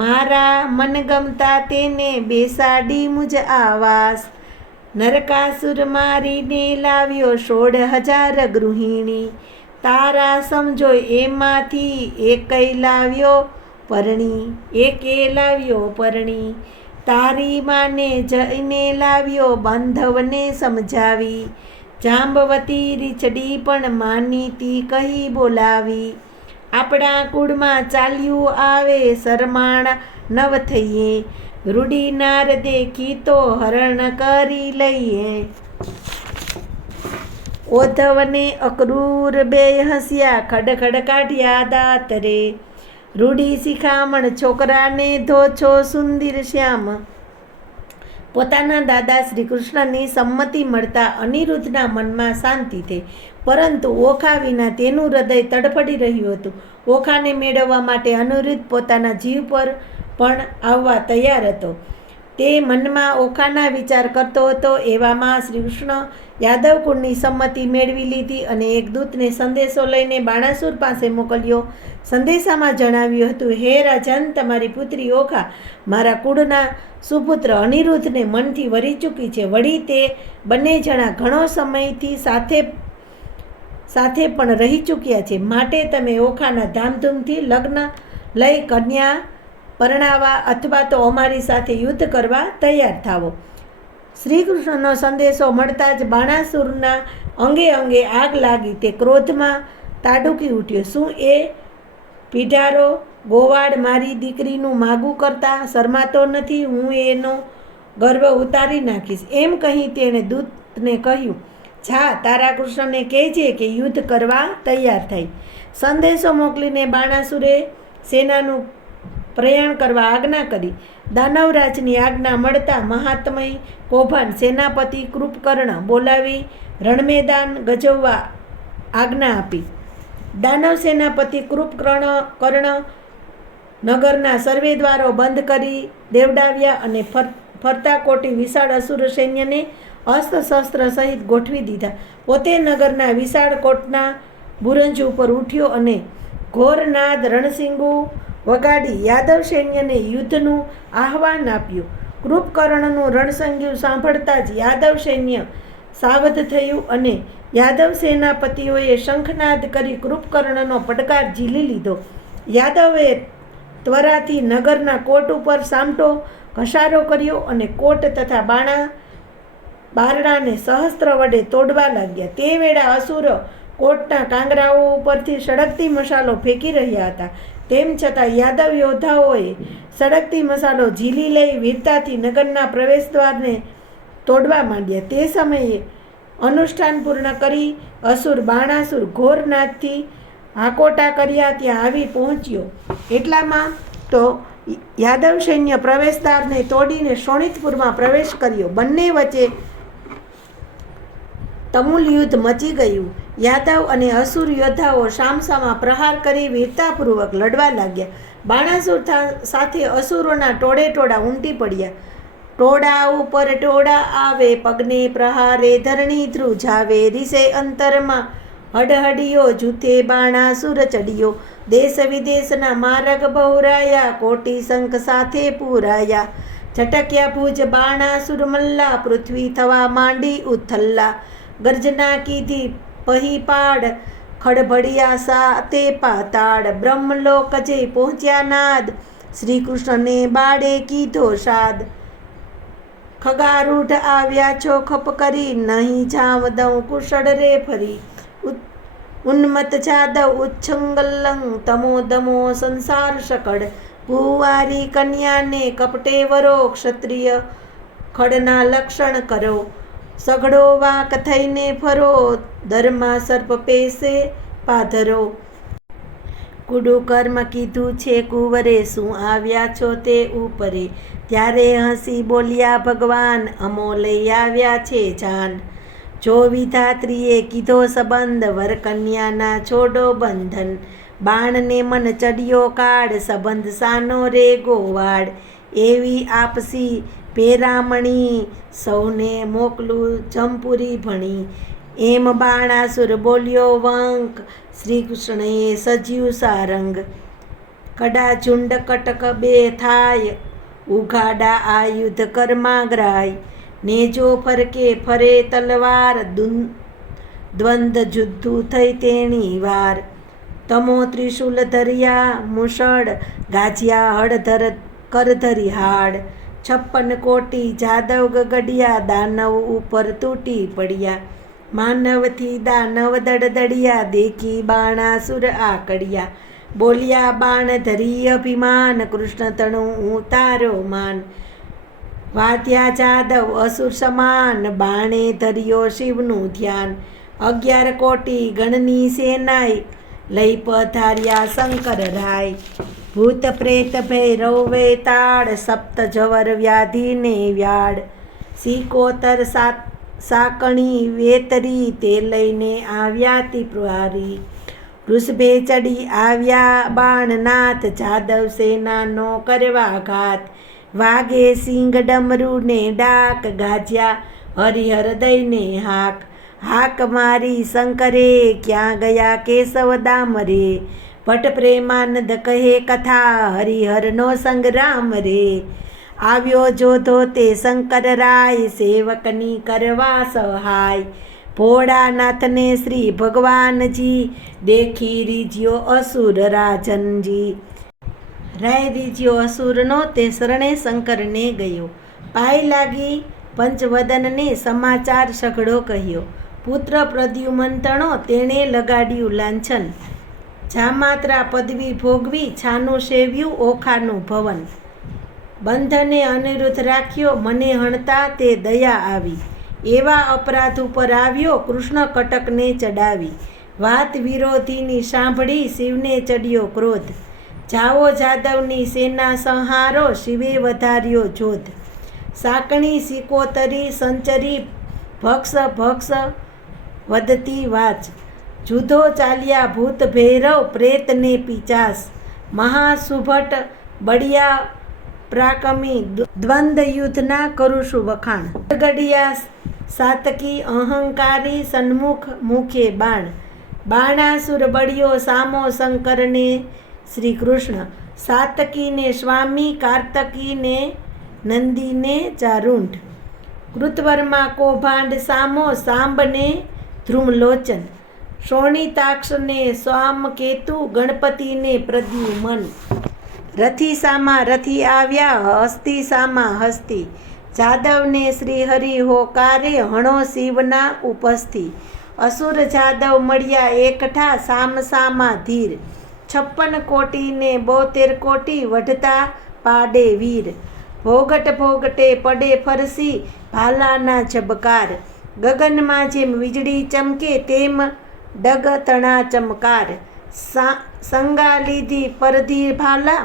મારા મનગમતા તેને બેસાડી મુજ આવાસ, નરકાસુર મારીને લાવ્યો 16,000 ગૃહિણી, તારા સમજો એમાંથી એકેય લાવ્યો પરણી, તારી માને જઈને લાવ્યો બાંધવને સમજાવી, જાંબવતી રીછડી પણ માનીતી કહી બોલાવી, આપણા કુળમાં ચાલ્યું આવે શરમાણા નવ થઈએ, રૂડીનાર દેખી તો હરણ કરી લઈએ, ઓધવને અક્રૂર બેય હસ્યા ખડખડ કાઢ્યા દાંત રે, રૂડી શિખામણ છોકરાને ધોછો સુંદર શ્યામ, પોતાના દાદા શ્રી કૃષ્ણની સંમતિ મળતા અનિરુદ્ધના મનમાં શાંતિ થઈ, પરંતુ ઓખા વિના તેનું હૃદય તડફડી રહ્યું હતું. ઓખાને મેળવવા માટે અનિરુદ્ધ પોતાના જીવ પર પણ આવવા તૈયાર હતો. તે મનમાં ઓખાના વિચાર કરતો હતો. એવામાં શ્રી કૃષ્ણ યાદવ કુળની સંમતિ મેળવી લીધી અને એક દૂતને સંદેશો લઈને બાણાસુર પાસે મોકલ્યો. સંદેશામાં જણાવ્યું હતું, હે રાજન, તમારી પુત્રી ઓખા મારા કુળના સુપુત્ર અનિરુદ્ધને મનથી વરી ચૂકી છે. વળી તે બંને જણા ઘણો સમયથી સાથે પણ રહી ચૂક્યા છે. માટે તમે ઓખાના ધામધૂમથી લગ્ન લઈ કન્યા પરણાવવા અથવા તો અમારી સાથે યુદ્ધ કરવા તૈયાર થાવો. શ્રી કૃષ્ણનો સંદેશો મળતા જ બાણાસુરના અંગે અંગે આગ લાગી. તે ક્રોધમાં તાડુકી ઉઠ્યો. શું એ પીઢારો ગોવાળ મારી દીકરીનું માગું કરતા શરમાતો નથી? હું એનો ગર્વ ઉતારી નાખીશ. એમ કહી તેણે દૂતને કહ્યું, જા તારા કૃષ્ણને કહેજે કે યુદ્ધ કરવા તૈયાર થાય. સંદેશો મોકલીને બાણાસુરે સેનાનું પ્રયાણ કરવા આજ્ઞા કરી. દાનવરાજની આજ્ઞા મળતા મહાત્મય કૌભાંડ સેનાપતિ કૃપકર્ણ બોલાવી રણમેદાન ગજવવા આજ્ઞા આપી. દાનવ સેનાપતિ કૃપકર્ણ નગરના સર્વે દ્વારો બંધ કરી દેવડાવ્યા અને ફરતા કોટી વિશાળ અસુર સૈન્યને અસ્ત્ર શસ્ત્ર સહિત ગોઠવી દીધા. પોતે નગરના વિશાળ કોટના બુરંજ ઉપર ઉઠ્યો અને ઘોરનાદ રણસિંગુ વગાડી યાદવ સૈન્યને યુદ્ધનું આહ્વાન આપ્યું. કૃપકર્ણનું રણસંગીત સાંભળતા જ યાદવ સૈન્ય સાવધ થયું અને યાદવ સેનાપતિઓએ શંખનાદ કરી કૃપકર્ણનો પડકાર ઝીલી લીધો. યાદવે ત્વરાથી નગરના કોટ ઉપર સામટો ઘસારો કર્યો અને કોટ તથા બારણાને સહસ્ત્ર વડે તોડવા લાગ્યા. તે વેળા અસુરો કોટના કાંગરાઓ ઉપરથી સળગતી મશાલો ફેંકી રહ્યા હતા. તેમ છતાં યાદવ યોદ્ધાઓએ સળગતી મશાલો ઝીલી લઈ વીરતાથી નગરના પ્રવેશદ્વારને તોડવા માંડ્યા. તે સમયે અનુષ્ઠાન પૂર્ણ કરી અસુર બાણાસુર ઘોરનાથથી હાકોટા કર્યા ત્યાં આવી પહોંચ્યો. એટલામાં તો યાદવ સૈન્ય પ્રવેશદ્વારને તોડીને શોણિતપુરમાં પ્રવેશ કર્યો. બંને વચ્ચે તમુલ યુદ્ધ મચી ગયું. યાદવ અને અસુર યોદ્ધાઓ સામસામા પ્રહાર કરી વીરતાપૂર્વક લડવા લાગ્યા. બાણાસુર સાથે અસુરોના ટોળા ઉમટી પડ્યા. ટોળા ઉપર ટોળા આવે, પગને પ્રહારે ધરણી ધ્રુજાવે, રીસે અંતરમાં હડહડિયો, જૂથે બાણાસુર ચડ્યો, દેશ વિદેશના માર્ગ બહુરાયા, કોટી શંખ સાથે પૂરાયા, છટક્યા ભુજ બાણાસુર મલ્લા, પૃથ્વી થવા માંડી ઉથલ્લા, ગર્જના કીધી પહી પાડ, ખડભડિયા સાતે પાતાળ, બ્રહ્મલોક જઈ પહોંચ્યા નાદ, શ્રી કૃષ્ણને બાળે કીધો સાદ, ખગારૂઢ આવ્યા છો ખપ કરી, નહીં જામ દઉં કુશળ રે ફરી, ઉન્મત જાદવ ઉચ્છંગલંગ, તમો દમો સંસાર શકળ, કુંવારી કન્યાને કપટે વરો, ક્ષત્રિય ખડના લક્ષણ કરો, સઘળો વાક થઈને ફરો, ધર્મા સર્પ પેશે પાધરો, કુડું કર્મ કીધું છે કુંવરે, શું આવ્યા છો તે ઉપરે, ત્યારે હસી બોલ્યા ભગવાન, અમો લઈ આવ્યા છે જાન, જો વિધાત્રીએ કીધો સંબંધ, વર કન્યાના છોડો બંધન, બાણને મન ચડિયો કાળ, સંબંધ સાનો રે ગોવાડ. એવી આપસી પેરામણી, સૌને મોકલું જમપુરી ભણી. એમ બાણાસુર બોલ્યો વંક, શ્રી કૃષ્ણએ સજ્યું સારંગ. કડા ઝુંડ કટક બે થાય, ઉઘાડા આયુધ કર્માગ્રાય. નેજો ફરકે ફરે તલવાર, દ્વંદ જુદ્ધું થઈ તેણી વાર. તમો ત્રિશુલ ધર્યા મુસળ, ગાજ્યા હળધર કરધરી હાડ. 56 કોટી જાદવ ગગડિયા, દાનવ ઉપર તૂટી પડ્યા. માનવથી દાનવ દડદડિયા, દેખી બાણાસુર આકડિયા. બોલ્યા બાણ ધરી અભિમાન, કૃષ્ણ તણું ઉતારો માન. વાદ્યા જાદવ અસુર સમાન, બાણે ધર્યો શિવનું ધ્યાન. 11 કોટી ગણની સેનાય, લઈ પધાર્યા શંકર રાય. ભૂત પ્રેત ભૈરવ વેતાળ, સપ્ત જવર વ્યાધિને વ્યાડ. સિકોતર સાકણી વેતરી, તે લઈને આવ્યા ત્રિપુરારી. વૃષભે ચડી આવ્યા બાણનાથ, જાદવ સેનાનો કરવા ઘાત. વાગે સિંગ ડમરું ને ડાક, ગાજ્યા હરિહર દઈને હાક. હાક મારી શંકરે, ક્યાં ગયા કેશવ દામરે. ભટ્ટ પ્રેમાનંદ કહે કથા, હરિહરનો સંગ્રામ રે. આવ્યો જોધો તે શંકર રાય, સેવકની કરવા સહાય. ભોળાનાથને શ્રી ભગવાનજી, દેખી રીજ્યો અસુર રાજનજી. રાય રીજ્યો અસુરનો, તે શરણે શંકરને ગયો. પાય લાગી પંચવદનને સમાચાર સઘળો કહ્યો. પુત્ર પ્રદ્યુમંતણો, તેણે લગાડ્યું લાંછન. જામાત્રા પદવી ભોગવી, છાનું સેવ્યું ઓખાનું ભવન. બંધને અનિરુદ્ધ રાખ્યો, મને હણતા તે દયા આવી. એવા અપરાધ ઉપર આવ્યો, કૃષ્ણ કટકને ચડાવી. વાત વિરોધીની સાંભળી, શિવને ચડ્યો ક્રોધ. જાઓ જાદવની સેના સંહારો, શિવે વધાર્યો જોધ. સાકણી સિકોતરી સંચરી, ભક્ષ ભક્ષ વધતી વાચ. જુધો ચાલ્યા ભૂત ભૈરવ, પ્રેતને પિચાસ. મહાસુભટ બળિયા પ્રાકમી, દ્વંદ યુદ્ધના કરું છું વખાણ. ગડિયા સાતકી અહંકારી, સન્મુખ મુખે બાણ. બાણાસુર બળ્યો સામો શંકરને શ્રી કૃષ્ણ. સાતકીને સ્વામી, કાર્તકીને નંદીને ચારુંઢ. કૃતવર્મા કૌભાંડ સામો, સાંબને ધ્રુમલોચન. શોણિતાક્ષને સ્વામકેતુ, ગણપતિને પ્રદ્યુમન. રથી સામા રથી આવ્યા, હસ્તી સામા હસ્તી. જાદવને શ્રી હરિ હોકારે, હણો શિવના ઉપસ્થિ. અસુર જાદવ મળ્યા એકઠા, સામ સામા ધીર. 56 કોટીને 72 કોટી, વઢતા પાડે વીર. ભોગટ ભોગટે પડે ફરસી, ભાલાના ઝબકાર. ગગનમાં જેમ વીજળી ચમકે, તેમ ડગ તણા ચમકાર. સંગા લીધી પરધી ભાલા,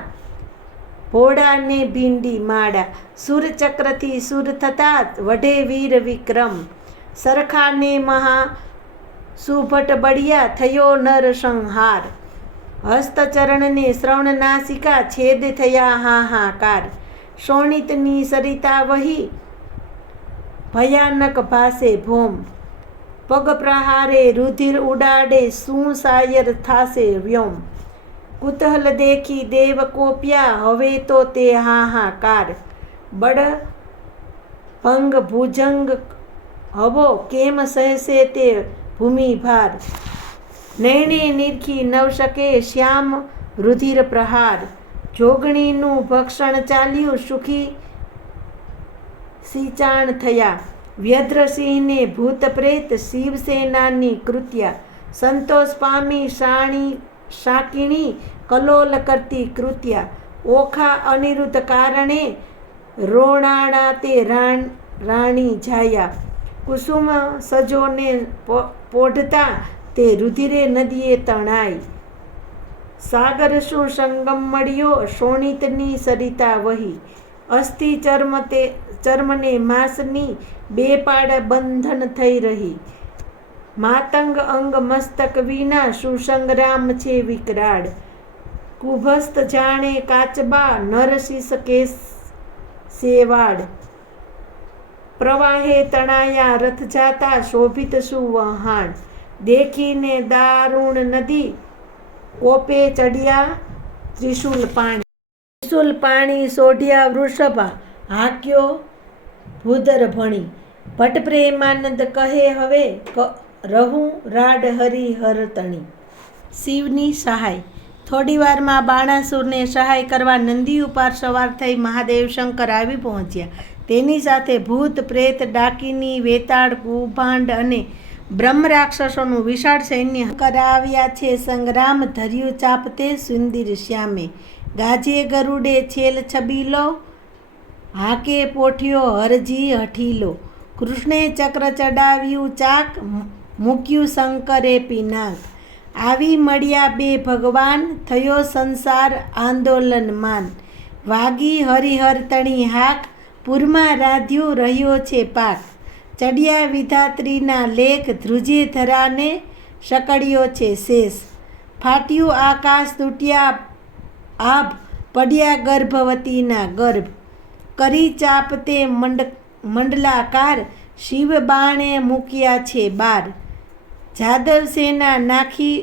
ભોળાને ભીંડી માળા. સુરચક્રથી સુર થતા, વઢે વીર વિક્રમ. સરખાને મહા સુભટ બળિયા, થયો નર સંહાર. હસ્તચરણને શ્રવણ નાસિકા, છેદ થયા હાહાકાર. શોણિતની સરિતા વહી, ભયાનક ભાસે ભોમ. પગ પ્રહારે રુધિર ઉડાડે, શું શાયર થાશે વ્યોમ. કુતહલ દેખી દેવ કોપ્યા, હવે તો તે હાહાકાર. બળ ભંગ ભુજંગ હવો, કેમ સહેશે તે ભૂમિભાર. નૈણે નિરખી નવ શકે, શ્યામ રુધિર પ્રહાર. જોગણીનું ભક્ષણ ચાલ્યું, સુખી સિંચાણ થયા. વ્યદ્રસિંહને ભૂત પ્રેત, શિવસેનાની કૃત્યા. સંતોષ પામી શાકિણી, કલોલ કરતી કૃત્યા. ઓખા અનિરુદ્ધ કારણે, રોણાણા તે રાણી જાયા. કુસુમ સજોને પોઢતા, તે રુધિરે નદીએ તણાઈ. સાગર શું સંગમ મળ્યો, શોણિતની સરિતા વહી. અસ્થિ ચર્મને માંસની, બે પાડ બંધન થઈ રહી. માતંગ અંગ મસ્તક વિના સુસંગ્રામ છે વિકરાળ. કુભસ્ત જાણે કાચબા નરશીસ કેસ સેવાડ. પ્રવાહે તણાયા રથ જાતા શોભિત સુવહાણ. દેખીને દારૂણ નદી કોપે ચડ્યા ત્રિશુલ પાણી. ત્રિશુલ પાણી સોઢ્યા વૃષભા હાક્યો ભૂદર ભણી. ભટ્ટ પ્રેમાનંદ કહે હવે રહું રાડ હરિહર તણી. શિવની સહાય. થોડી વારમાં બાણાસુરને સહાય કરવા નંદી ઉપર સવાર થઈ મહાદેવ શંકર આવી પહોંચ્યા. તેની સાથે ભૂત પ્રેત ડાકીની વેતાળ કુભાંડ અને બ્રહ્મ રાક્ષસોનું વિશાળ સૈન્ય કરાવ્યા છે. સંગ્રામ ધર્યું ચાપતે સુંદર શ્યામે. ગાજે ગરુડે છેલ છબીલો હાકે પોઠ્યો હરજી હઠીલો. કૃષ્ણે ચક્ર ચડાવ્યું ચાક મૂક્યું શંકરે પિનાક. આવી મળ્યા બે ભગવાન થયો સંસાર આંદોલનમાન. વાગી હરિહર તણી હાક પૂરમાં રાધ્યો રહ્યો છે પાક. ચડ્યા વિધાત્રીના લેખ ધ્રુજે ધરાને સકડ્યો છે શેષ. ફાટ્યું આકાશ તૂટ્યા આભ પડ્યા ગર્ભવતીના ગર્ભ. કરી ચાપતે મંડલાકાર શિવ બાણે મૂક્યા છે બાર. જાદવ સેના નાખી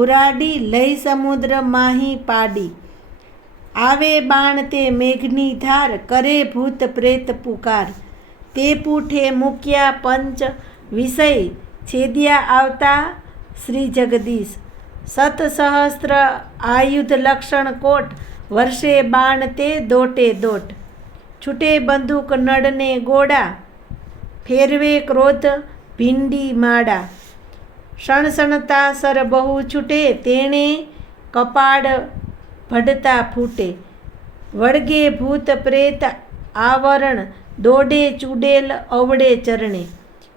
ઉરાડી લઈ સમુદ્ર માહી પાડી. આવે બાણ તે મેઘની ધાર કરે ભૂત પ્રેત પુકાર. તે પૂઠે મૂક્યા પંચ વિષય છેદ્યા આવતા શ્રી જગદીશ. સત સહસ્ત્ર આયુધ લક્ષણ કોટ વર્ષે બાણ તે દોટે દોટ. છૂટે બંદૂક નળને ગોળા ફેરવે ક્રોધ ભીંડી માડા. સણસણતા સર બહુ છૂટે તેણે કપાળ ભડતા ફૂટે. વળગે ભૂત પ્રેત આવરણ દોડે ચૂડેલ અવડે ચરણે.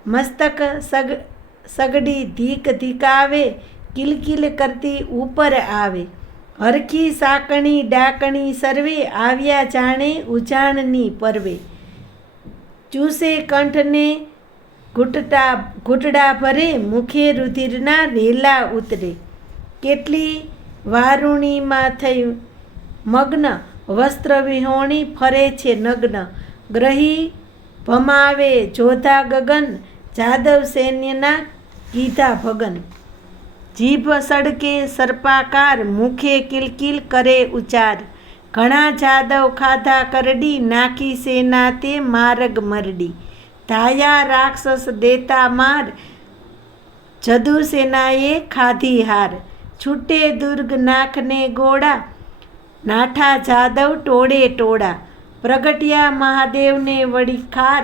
મસ્તક સગડી ધીક ધીકાવે કિલકિલ કરતી ઉપર આવે. હરખી સાકણી ડાકણી સર્વે આવ્યા જાણે ઉજાણની પરવે. ચૂસે કંઠને ઘૂંટડા ભરે મુખે રુધિરના રેલા ઉતરે. કેટલી વારુણીમાં થઈ મગ્ન વસ્ત્ર વિહોણી ફરે છે નગ્ન. ગ્રહી ભમાવે જોધા ગગન જાદવ સૈન્યના કીધા ભગન. જીભ સડકે સર્પાકાર મુખે કિલકિલ કરે ઉચાર. ઘણા જાદવ ખાધા કરડી નાખી સેના તે માર્ગ મરડી. ધાયા રાક્ષસ દેતા માર જદુ સેનાએ ખાધી હાર. છૂટે દુર્ગ નાખને ગોળા નાઠા જાદવ ટોળે ટોળા. પ્રગટ્યા મહાદેવને વળી ખાર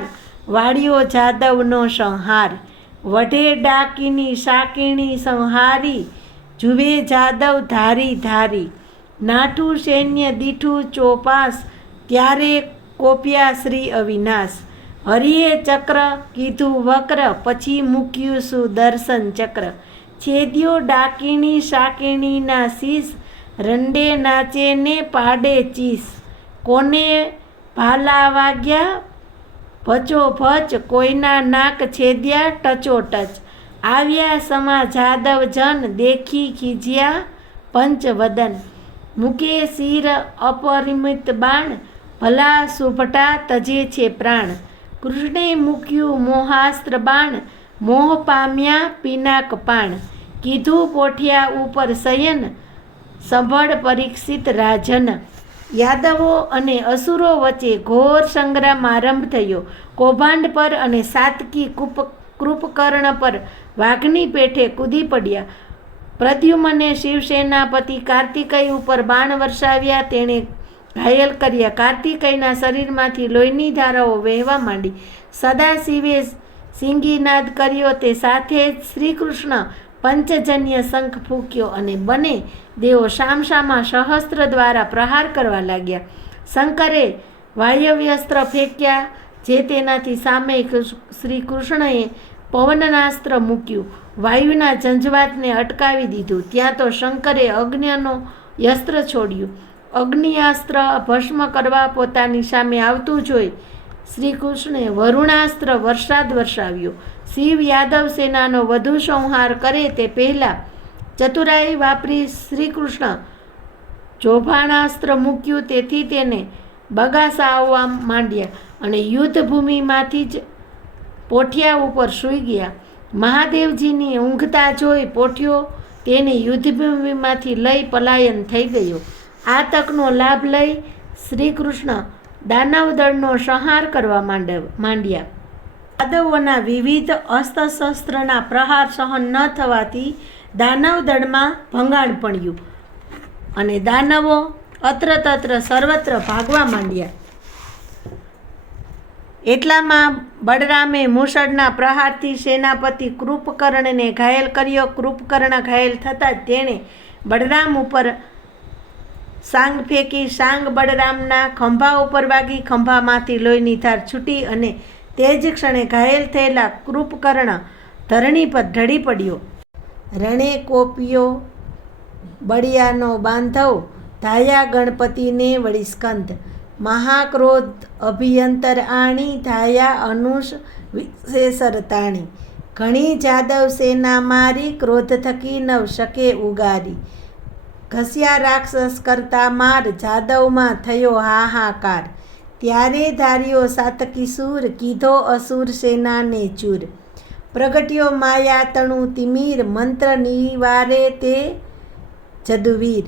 વાળ્યો જાદવનો સંહાર. વઢે ડાકીની સાકીણી સંહારી જુએ જાદવ ધારી ધારી. નાઠું સૈન્ય દીઠું ચોપાસ ત્યારે કોપ્યા શ્રી અવિનાશ. હરિએ ચક્ર કીધું વક્ર પછી મૂક્યું સુદર્શન ચક્ર. છેદ્યો ડાકીણી સાકીણીના શીશ રંડે નાચે ને પાડે ચીસ. કોને ભાલા વાગ્યા ભચો ભચ કોઈના નાક છેદ્યા ટચો ટચ. આવ્યા સમા જાદવ જન દેખી ખીજ્યા પંચવદન. મૂકે શિર અપરિમિત બાણ ભલા સુભટા તજે છે પ્રાણ. કૃષ્ણે મૂક્યું મોહાસ્ત્ર બાણ મોહ પામ્યા પિનાક પાણ. કીધું પોઠિયા ઉપર શયન સંભળ પરીક્ષિત રાજન. યાદવો અને અસુરો વચ્ચે ઘોર સંગ્રામ આરંભ થયો. કૌભાંડ પર અને સાતકી કૃપકર્ણ પર વાઘની પેઠે કૂદી પડ્યા. પ્રદ્યુમને શિવસેનાપતિ કાર્તિકેય ઉપર બાણ વરસાવ્યા. તેણે ઘાયલ કર્યા. કાર્તિકેયના શરીરમાંથી લોહીની ધારાઓ વહેવા માંડી. સદાશિવે સિંગીનાદ કર્યો. તે સાથે જ શ્રીકૃષ્ણ પંચજન્ય શંખ ફૂંક્યો અને બંને દેવો સામસામા સહસ્ત્ર દ્વારા પ્રહાર કરવા લાગ્યા. શંકરે વાયવ્યસ્ત્ર ફેંક્યા જે તેનાથી સામે શ્રી કૃષ્ણએ પવનનાસ્ત્ર મૂક્યું. વાયુના ઝંઝવાતને અટકાવી દીધું. ત્યાં તો શંકરે અગ્નિનો યસ્ત્ર છોડ્યું. અગ્નિયાસ્ત્ર ભસ્મ કરવા પોતાની સામે આવતું જોઈ શ્રી કૃષ્ણે વરુણાસ્ત્ર વરસાદ વરસાવ્યો. શિવ યાદવ સેનાનો વધુ સંહાર કરે તે પહેલાં ચતુરાઈ વાપરી શ્રીકૃષ્ણ જોભાણાસ્ત્ર મૂક્યું. તેથી તેને બગાસા આવવા માંડ્યા અને યુદ્ધભૂમિમાંથી જ પોઠિયા ઉપર સૂઈ ગયા. મહાદેવજીની ઊંઘતા જોઈ પોઠિયો તેને યુદ્ધભૂમિમાંથી લઈ પલાયન થઈ ગયો. આ તકનો લાભ લઈ શ્રીકૃષ્ણ દાનવદળનો સંહાર કરવા માંડ્યા. યાદવોના વિવિધ અસ્ત્રશસ્ત્રના પ્રહાર સહન ન થવાથી દાનવદળમાં ભંગાણ પડ્યું અને દાનવો અત્ર તત્ર સર્વત્ર ભાગવા માંડ્યા. એટલામાં બળરામે મૂષળના પ્રહારથી સેનાપતિ કૃપકર્ણને ઘાયલ કર્યો. કૃપકર્ણ ઘાયલ થતાં તેણે બળરામ ઉપર સાંગ ફેંકી. સાંગ બળરામના ખંભા ઉપર વાગી. ખંભામાંથી લોહીની ધાર છૂટી અને તે જ ક્ષણે ઘાયલ થયેલા કૃપકર્ણ ધરણી પર ઢળી પડ્યો. રણે કોપ્યો બળિયાનો બાંધવ, ધાયા ગણપતિને વળી સ્કંદ. મહાક્રોધ અભિયંતર આણી, ધાયા અનુષ વિશેષર તાણી. ઘણી જાદવ સેના મારી, ક્રોધ થકી નવ શકે ઉગારી. ઘસ્યા રાક્ષસ કરતા માર, જાદવમાં થયો હાહાકાર. ત્યારે ધાર્યો સાતકી સૂર, કીધો અસુર સેનાને ચૂર. પ્રગટ્યો માયા તણુ તિમીર, મંત્ર નિવારે તે જદુવીર.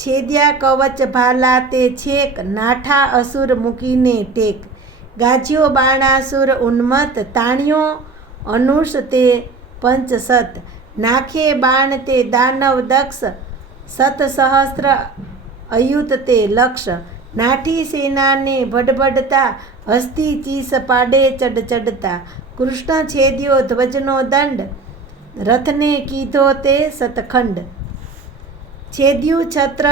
છેદ્યા કવચ ભાલા તે છેક, નાઠા અસુર મૂકીને ટેક. ગાજ્યો બાણાસુર ઉન્મત્ત, તાણ્યો અનુષ તે પંચસત. નાખે બાણ તે દાનવ દક્ષ, સતસહસ્ત્ર અયુત તે લક્ષ. નાઠી સેનાને ભડભડતા, હસ્તી ચીસ પાડે ચડચડતા. કૃષ્ણ છેદ્યો ધ્વજનો દંડ, રથને કીધો તે સતખંડ. છેદ્યું છત્ર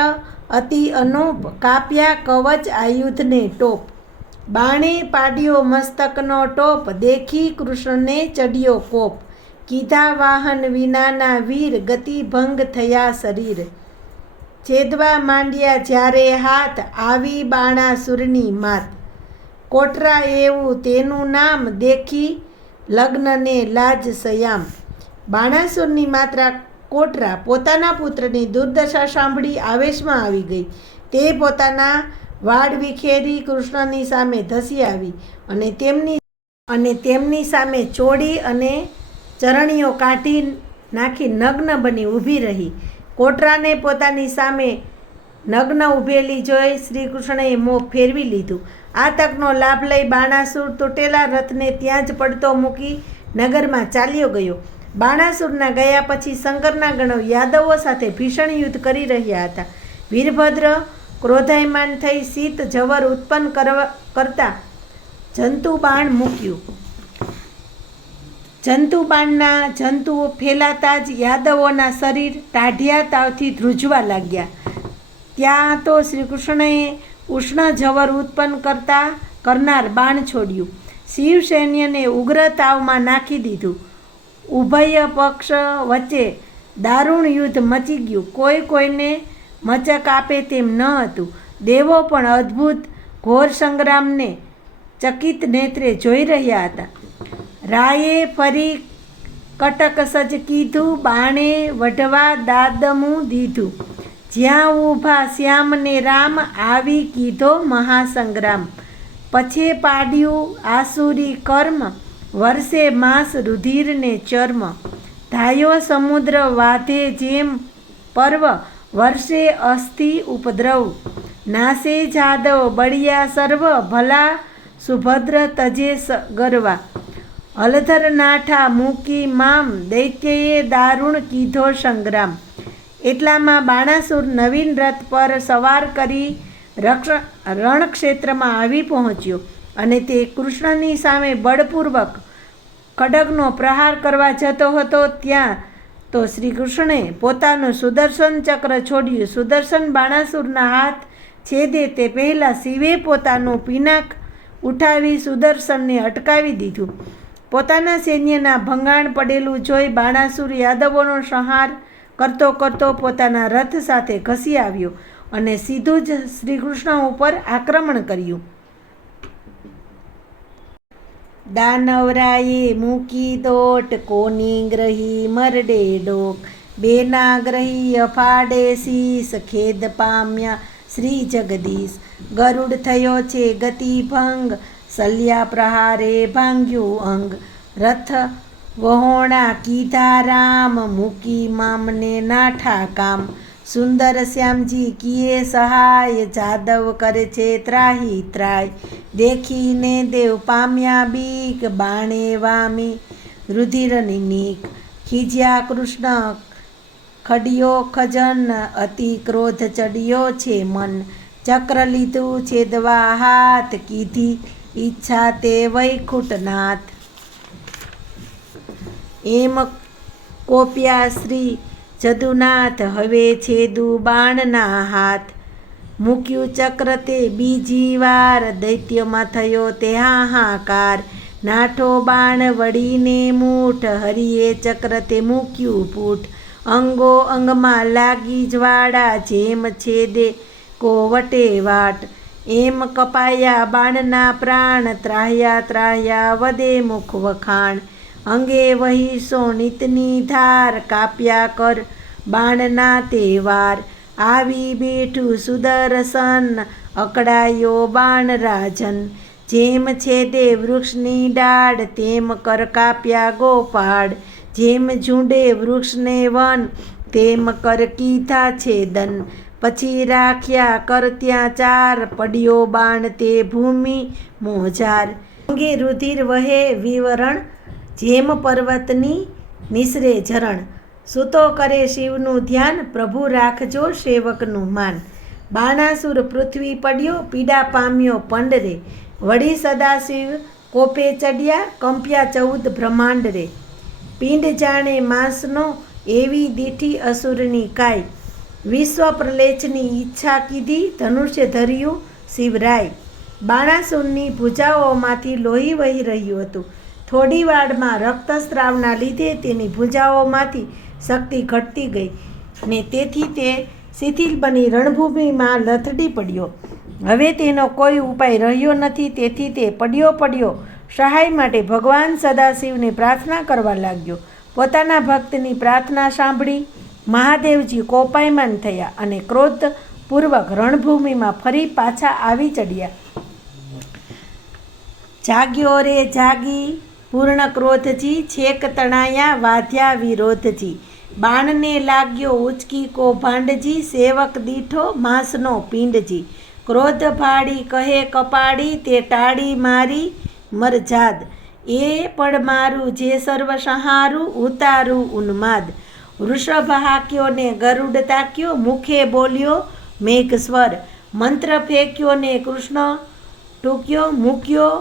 અતિ અનૂપ, કાપ્યા કવચ આયુધને ટોપ. બાણે પાડ્યો મસ્તકનો ટોપ, દેખી કૃષ્ણને ચડ્યો કોપ. કીધા વાહન વિનાના વીર, ગતિ ભંગ થયા શરીર. છેદવા માંડ્યા જ્યારે હાથ, આવી બાણાસુરની માત. કોટરા એવું તેનું નામ, દેખી લગ્નને લાજ સયામ. બાણાસુરની માત્રા કોટરા પોતાના પુત્રની દુર્દશા સાંભળી આવેશમાં આવી ગઈ. તે પોતાના વાડ વિખેરી કૃષ્ણની સામે ધસી આવી અને તેમની સામે ચોળી અને ચરણીઓ કાઢી નાખી નગ્ન બની ઊભી રહી. કોટરાને પોતાની સામે નગ્ન ઊભેલી જોઈ શ્રીકૃષ્ણએ મોં ફેરવી લીધું. આ તકનો લાભ લઈ બાણાસુર તૂટેલા રથને ત્યાં જ પડતો મૂકી નગરમાં ચાલ્યો ગયો. બાણાસુરના ગયા પછી શંકરના ગણો યાદવો સાથે ભીષણ યુદ્ધ કરી રહ્યા હતા. વીરભદ્ર ક્રોધાયમાન થઈ શીત જવર ઉત્પન્ન કરતા જંતુબાણ મૂક્યું. જંતુબાણના જંતુઓ ફેલાતા જ યાદવોના શરીર ટાઢિયા તાવથી ધ્રુજવા લાગ્યા. ત્યાં તો શ્રીકૃષ્ણએ ઉષ્ણ જવર ઉત્પન્ન કરનાર બાણ છોડ્યું. શિવ સૈન્યને ઉગ્ર તાવમાં નાખી દીધું. ઉભય પક્ષ વચ્ચે દારૂણ યુદ્ધ મચી ગયું. કોઈને મચક આપે તેમ ન હતું. દેવો પણ અદ્ભુત ઘોર સંગ્રામને ચકિત નેત્રે જોઈ રહ્યા હતા. રાયે ફરી કટક સજ કીધું, બાણે વઢવા દાદમું દીધું. જ્યાં ઊભા શ્યામ ને રામ, આવી કીધો મહાસંગ્રામ. પછે પાડ્યું આસુરી કર્મ, વર્ષે માંસ રુધિરને ચર્મ. ધાયો સમુદ્ર વાધે જેમ પર્વ, વર્ષે અસ્થિ ઉપદ્રવ. નાસે જાદવ બળિયા સર્વ, ભલા સુભદ્ર તજે ગરવા. હલધર નાઠા મૂકી મામ, દૈત્યએ દારૂણ કીધો સંગ્રામ. એટલામાં બાણાસુર નવીન રથ પર સવાર કરી રણક્ષેત્રમાં આવી પહોંચ્યો અને તે કૃષ્ણની સામે બળપૂર્વક ખડગનો પ્રહાર કરવા જતો હતો. ત્યાં તો શ્રી કૃષ્ણે પોતાનું સુદર્શન ચક્ર છોડ્યું. સુદર્શન બાણાસુરના હાથ છેદે તે પહેલાં શિવે પોતાનું પિનાક ઉઠાવી સુદર્શનને અટકાવી દીધું. પોતાના સૈન્યના ભંગાણ પડેલું જોઈ બાણાસુર યાદવોનો સંહાર કરતો કરતો પોતાના રથ સાથે ઘસી આવ્યો અને સીધું જ શ્રીકૃષ્ણ ઉપર આક્રમણ કર્યું. દાનવરાયે મૂકી દોટ, કોની ગ્રહી મરડે ડોક. બેના ગ્રહી અફાડે શીશ, ખેદ પામ્યા શ્રી જગદીશ. ગરુડ થયો છે ગતિભંગ, સલ્યા પ્રહારે ભાંગ્યું અંગ. રથ વહોણા કીધા રામ, મૂકી મામને નાઠા કામ. સુંદર શ્યામજી કિયે સહાય, જાદવ કરે છે ત્રાહી ત્રાય. દેખીને દેવ પામ્યા બીક, બાણે વામી રુધિરની નીક. ખીજ્યા કૃષ્ણ ખડિયો ખજન, અતિ ક્રોધ ચડ્યો છે મન. ચક્ર લીધું છેદવા હાથ, કીધી ઈચ્છા તે વૈકુંઠનાથ. એમ કોપ્યા શ્રી જદુનાથ, હવે છેદુ બાણના હાથ. મૂક્યું ચક્ર તે બીજી વાર, દૈત્યમાં થયો તે હાહાકાર. નાઠો બાણ વળીને મૂઠ, હરિએ ચક્ર તે મૂક્યું પૂઠ. અંગો અંગમાં લાગી જ્વાળા, જેમ છેદે કો વટે વાટ. એમ કપાયા બાણના પ્રાણ, ત્રાહ્યા ત્રાહ્યા વદે મુખ વખાણ. અંગે વહીશો નિતની ધાર, કાપ્યા કર બાણના તહેવાર. આવી બેઠું સુદર્શન, અકળાયો બાણ રાજન. જેમ છેદે વૃક્ષની ડાળ, તેમ કર કાપ્યા ગોપાળ. જેમ ઝૂંડે વૃક્ષને વન, તેમ કર કીધા છેદન. પછી રાખ્યા કર ત્યાં ચાર, પડ્યો બાણ તે ભૂમિ મોજાર. અંગે રુધિર વહે વિવરણ, જેમ પર્વતની નિસરે ઝરણ. સૂતો કરે શિવનું ધ્યાન, પ્રભુ રાખજો સેવકનું માન. બાણાસુર પૃથ્વી પડ્યો, પીડા પામ્યો પંડરે. વળી સદાશિવ કોપે ચડ્યા, કંપ્યા 14 બ્રહ્માંડ રે. પિંડ જાણે માંસનો, એવી દીઠી અસુરની કાય. વિશ્વ પ્રલેચની ઈચ્છા કીધી, ધનુષ્ય ધર્યું શિવરાય. બાણાસુરની ભુજાઓમાંથી લોહી વહી રહ્યું હતું. થોડી વારમાં રક્તસ્રાવના લીધે તેની ભુજાઓમાંથી શક્તિ ઘટતી ગઈ ને તેથી તે શિથિલ બની રણભૂમિમાં લથડી પડ્યો. હવે તેનો કોઈ ઉપાય રહ્યો નથી, તેથી તે પડ્યો સહાય માટે ભગવાન સદાશિવને પ્રાર્થના કરવા લાગ્યો. પોતાના ભક્તની પ્રાર્થના સાંભળી મહાદેવજી કોપાયમાન થયા અને ક્રોધપૂર્વક રણભૂમિમાં ફરી પાછા આવી ચડ્યા. જાગ્યો રે જાગી પૂર્ણ ક્રોધજી, છેક તણાયા વાધ્યા વિરોધજી. બાણને લાગ્યો ઉચકી કૌભાંડજી, સેવક દીઠો માંસનો પિંડજી. ક્રોધ ભાડી કહે કપાડી, તે ટાળી મારી મરજાદ. એ પણ મારું જે સર્વ સંહારું, ઉતારું ઉન્માદ. વૃષભ હાક્યો ને ગરુડ તાક્યો, મુખે બોલ્યો મેઘ સ્વર. મંત્ર ફેંક્યો ને કૃષ્ણ ટૂક્યો, મૂક્યો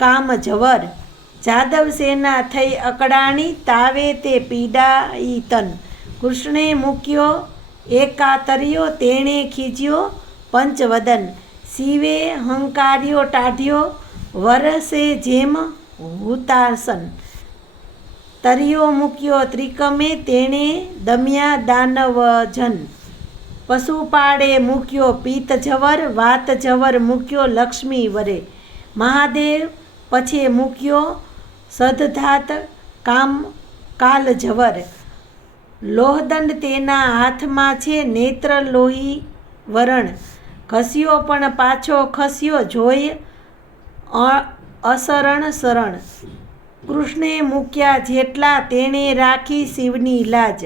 કામ જવર. જાદવ સેના થઈ અકળાણી, તાવે તે પીડાઈ તન. કૃષ્ણે મૂક્યો એકાતર્યો, તેણે ખીજ્યો પંચવદન. શિવે હંકાર્યો ટાઢ્યો, વરસે જેમ હુતાસન. તર્યો મૂક્યો ત્રિકમે, તેણે દમ્યા દાનવજન. પશુપાળે મૂક્યો પિત્ત જવર, વાત જવર મૂક્યો લક્ષ્મી વરે. મહાદેવ પછે મૂક્યો સદધાત કાલ જવર. લોહદંડ તેના હાથમાં છે, નેત્ર લોહી વરણ. ઘસ્યો પણ પાછો ખસ્યો, જોઈ અશરણ શરણ. કૃષ્ણે મૂક્યા જેટલા, તેણે રાખી શિવની લાજ.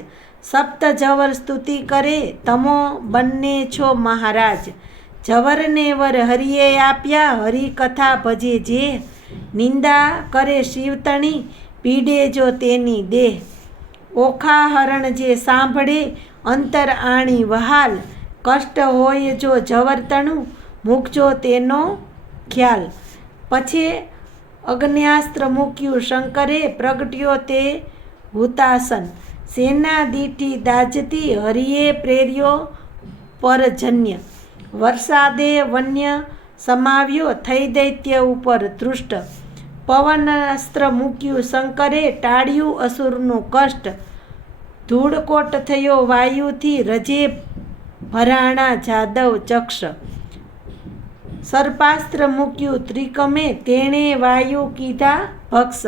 સપ્ત જવર સ્તુતિ કરે, તમો બંને છો મહારાજ. જવરને વર હરિએ આપ્યા, હરિકથા ભજે જે. નિંદા કરે શિવતણી, પીડે જો તેની દેહ. ઓખા હરણ જે સાંભળે, અંતર આણી વહાલ. કષ્ટ હોય જો જવરતણું, મૂકજો તેનો ખ્યાલ. પછી અગ્ન્યાસ્ત્ર મૂક્યું શંકરે, પ્રગટ્યો તે હુતાસન. સેના દીઠી દાજતી, હરિએ પ્રેર્યો પરજન્ય. વરસાદે વન્ય સમાવ્યો, થઈ દૈત્ય ઉપર તૃષ્ટ. પવનાસ્ત્ર મૂક્યું શંકરે, ટાળ્યું અસુરનું કષ્ટ. ધૂળકોટ થયો વાયુથી, રજે ભરાણા જાદવ ચક્ષ. સર્પાસ્ત્ર મૂક્યું ત્રિકમે, તેણે વાયુ કીધા ભક્ષ.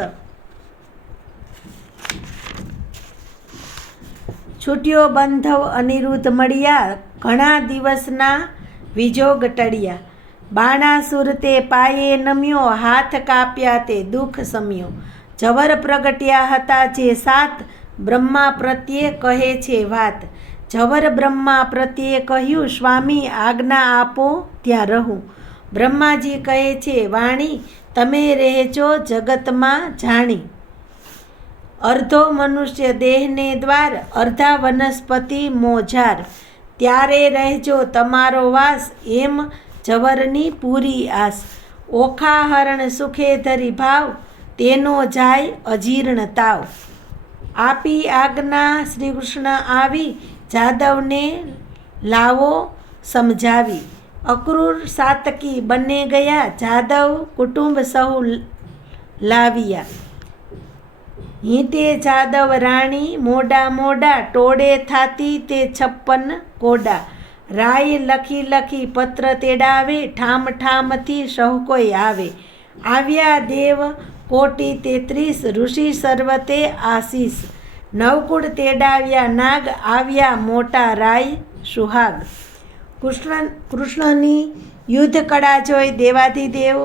છૂટ્યો બંધવ અનિરુદ્ધ મળ્યા, ઘણા દિવસના વિજોગ ટળ્યા. બાણાસુર તે પાયે નમ્યો, હાથ કાપ્યા તે દુઃખ સમ્યો. જવર પ્રગટ્યા હતા જે સાત, બ્રહ્મા પ્રત્યે કહે છે વાત. જવર બ્રહ્મા પ્રત્યે કહ્યું, સ્વામી આજ્ઞા આપો ત્યાં રહું. બ્રહ્માજી કહે છે વાણી, તમે રહેજો જગતમાં જાણી. અર્ધો મનુષ્ય દેહને દ્વાર, અર્ધા વનસ્પતિ મોજાર. ત્યારે રહેજો તમારો વાસ, એમ જવરની પૂરી આસ. ઓખા હરણ સુખે ધરી ભાવ, તેનો જાય અજીર્ણ તાવ. આપી આજ્ઞા શ્રી કૃષ્ણ આવી, જાદવને લાવો સમજાવી. અક્રૂર સાતકી બંને ગયા, જાદવ કુટુંબ સહુ લાવ્યા. હિંતે જાદવ રાણી મોડા મોડા, ટોળે થાતી તે 56 કોડા. રાય લખી લખી પત્ર તેડાવે, ઠામ ઠામથી સહુ કોઈ આવે. આવ્યા દેવ કોટી 33, ઋષિ સર્વતે આશીષ. નવકુળ તેડાવ્યા નાગ, આવ્યા મોટા રાય સુહાગ. કૃષ્ણની યુદ્ધ કળા જોઈ દેવાધિદેવ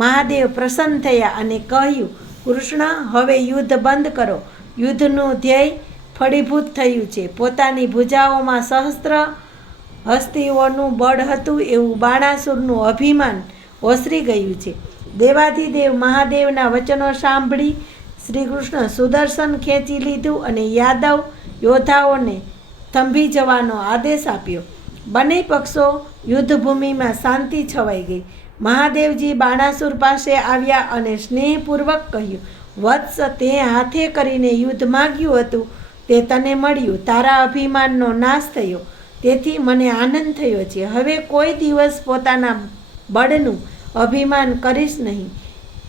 મહાદેવ પ્રસન્ન થયા અને કહ્યું, કૃષ્ણ હવે યુદ્ધ બંધ કરો. યુદ્ધનું ધ્યેય ફળીભૂત થયું છે. પોતાની ભુજાઓમાં સહસ્ત્ર હસ્તીઓનું બળ હતું એવું બાણાસુરનું અભિમાન ઓસરી ગયું છે. દેવાધિદેવ મહાદેવના વચનો સાંભળી શ્રી કૃષ્ણ સુદર્શન ખેંચી લીધું અને યાદવ યોદ્ધાઓને થંભી જવાનો આદેશ આપ્યો. બંને પક્ષો યુદ્ધભૂમિમાં શાંતિ છવાઈ ગઈ. મહાદેવજી બાણાસુર પાસે આવ્યા અને સ્નેહપૂર્વક કહ્યું, વત્સ, તે હાથે કરીને યુદ્ધ માગ્યું હતું તે તને મળ્યું. તારા અભિમાનનો નાશ થયો, તેથી મને આનંદ થયો છે. હવે કોઈ દિવસ પોતાના બળનું અભિમાન કરીશ નહીં.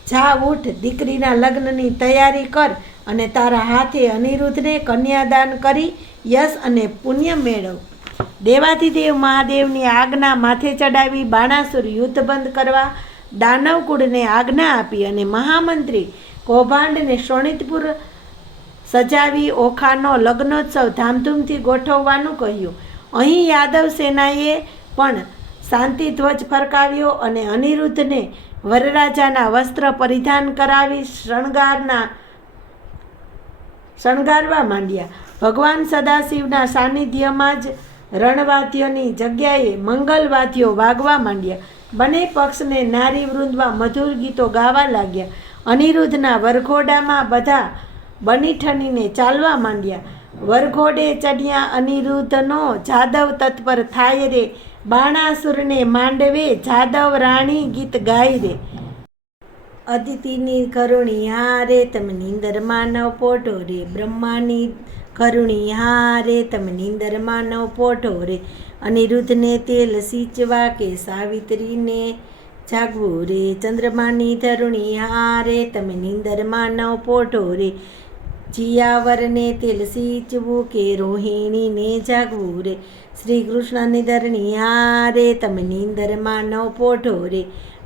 જા ઉઠ, દીકરીના લગ્નની તૈયારી કર અને તારા હાથે અનિરુદ્ધને કન્યાદાન કરી યશ અને પુણ્ય મેળવ. દેવાધિદેવ મહાદેવની આજ્ઞા માથે ચડાવી બાણાસુર યુદ્ધ બંધ કરવા દાનવકુળને આજ્ઞા આપી અને મહામંત્રી કૌભાંડને શોણિતપુર સજાવી ઓખાનો લગ્નોત્સવ ધામધૂમથી ગોઠવવાનું કહ્યું. અહીં યાદવ સેનાએ પણ શાંતિ ધ્વજ ફરકાવ્યો અને અનિરુદ્ધને વરરાજાના વસ્ત્ર પરિધાન કરાવી શણગારવા માંડ્યા. ભગવાન સદાશિવના સાનિધ્યમાં જ રણવાદ્યોની જગ્યાએ મંગલવાદ્યો વાગવા માંડ્યા. બંને પક્ષને નારી વૃંદમાં મધુર ગીતો ગાવા લાગ્યા. અનિરુદ્ધના વરઘોડામાં બધા બની ઠનીને ચાલવા માંડ્યા. વરઘોડે ચડ્યા અનિરુદ્ધનો, જાદવ તત્પર થાય રે. બાણાસુરને માંડવે, જાદવ રાણી ગીત ગાય રે. અદિતિની કરુણી હારે, તમે નીંદરમાં નવ પોઢો રે. બ્રહ્માની કરુણી હારે, તમે નીંદરમાં નવ પોઢો રે. અનિરુદ્ધને તેલ સિંચવા કે સાવિત્રીને જાગવું રે. ચંદ્રમાની ધરુણી હારે, તમે નીંદરમાં નવ પોઢો રે. જીયાવરને તેલ સિંચવું કે રોહિણીને જાગવું રે. શ્રી કૃષ્ણની ધરણી હારે, તમે નીંદરમાં નવ પોઢો રે.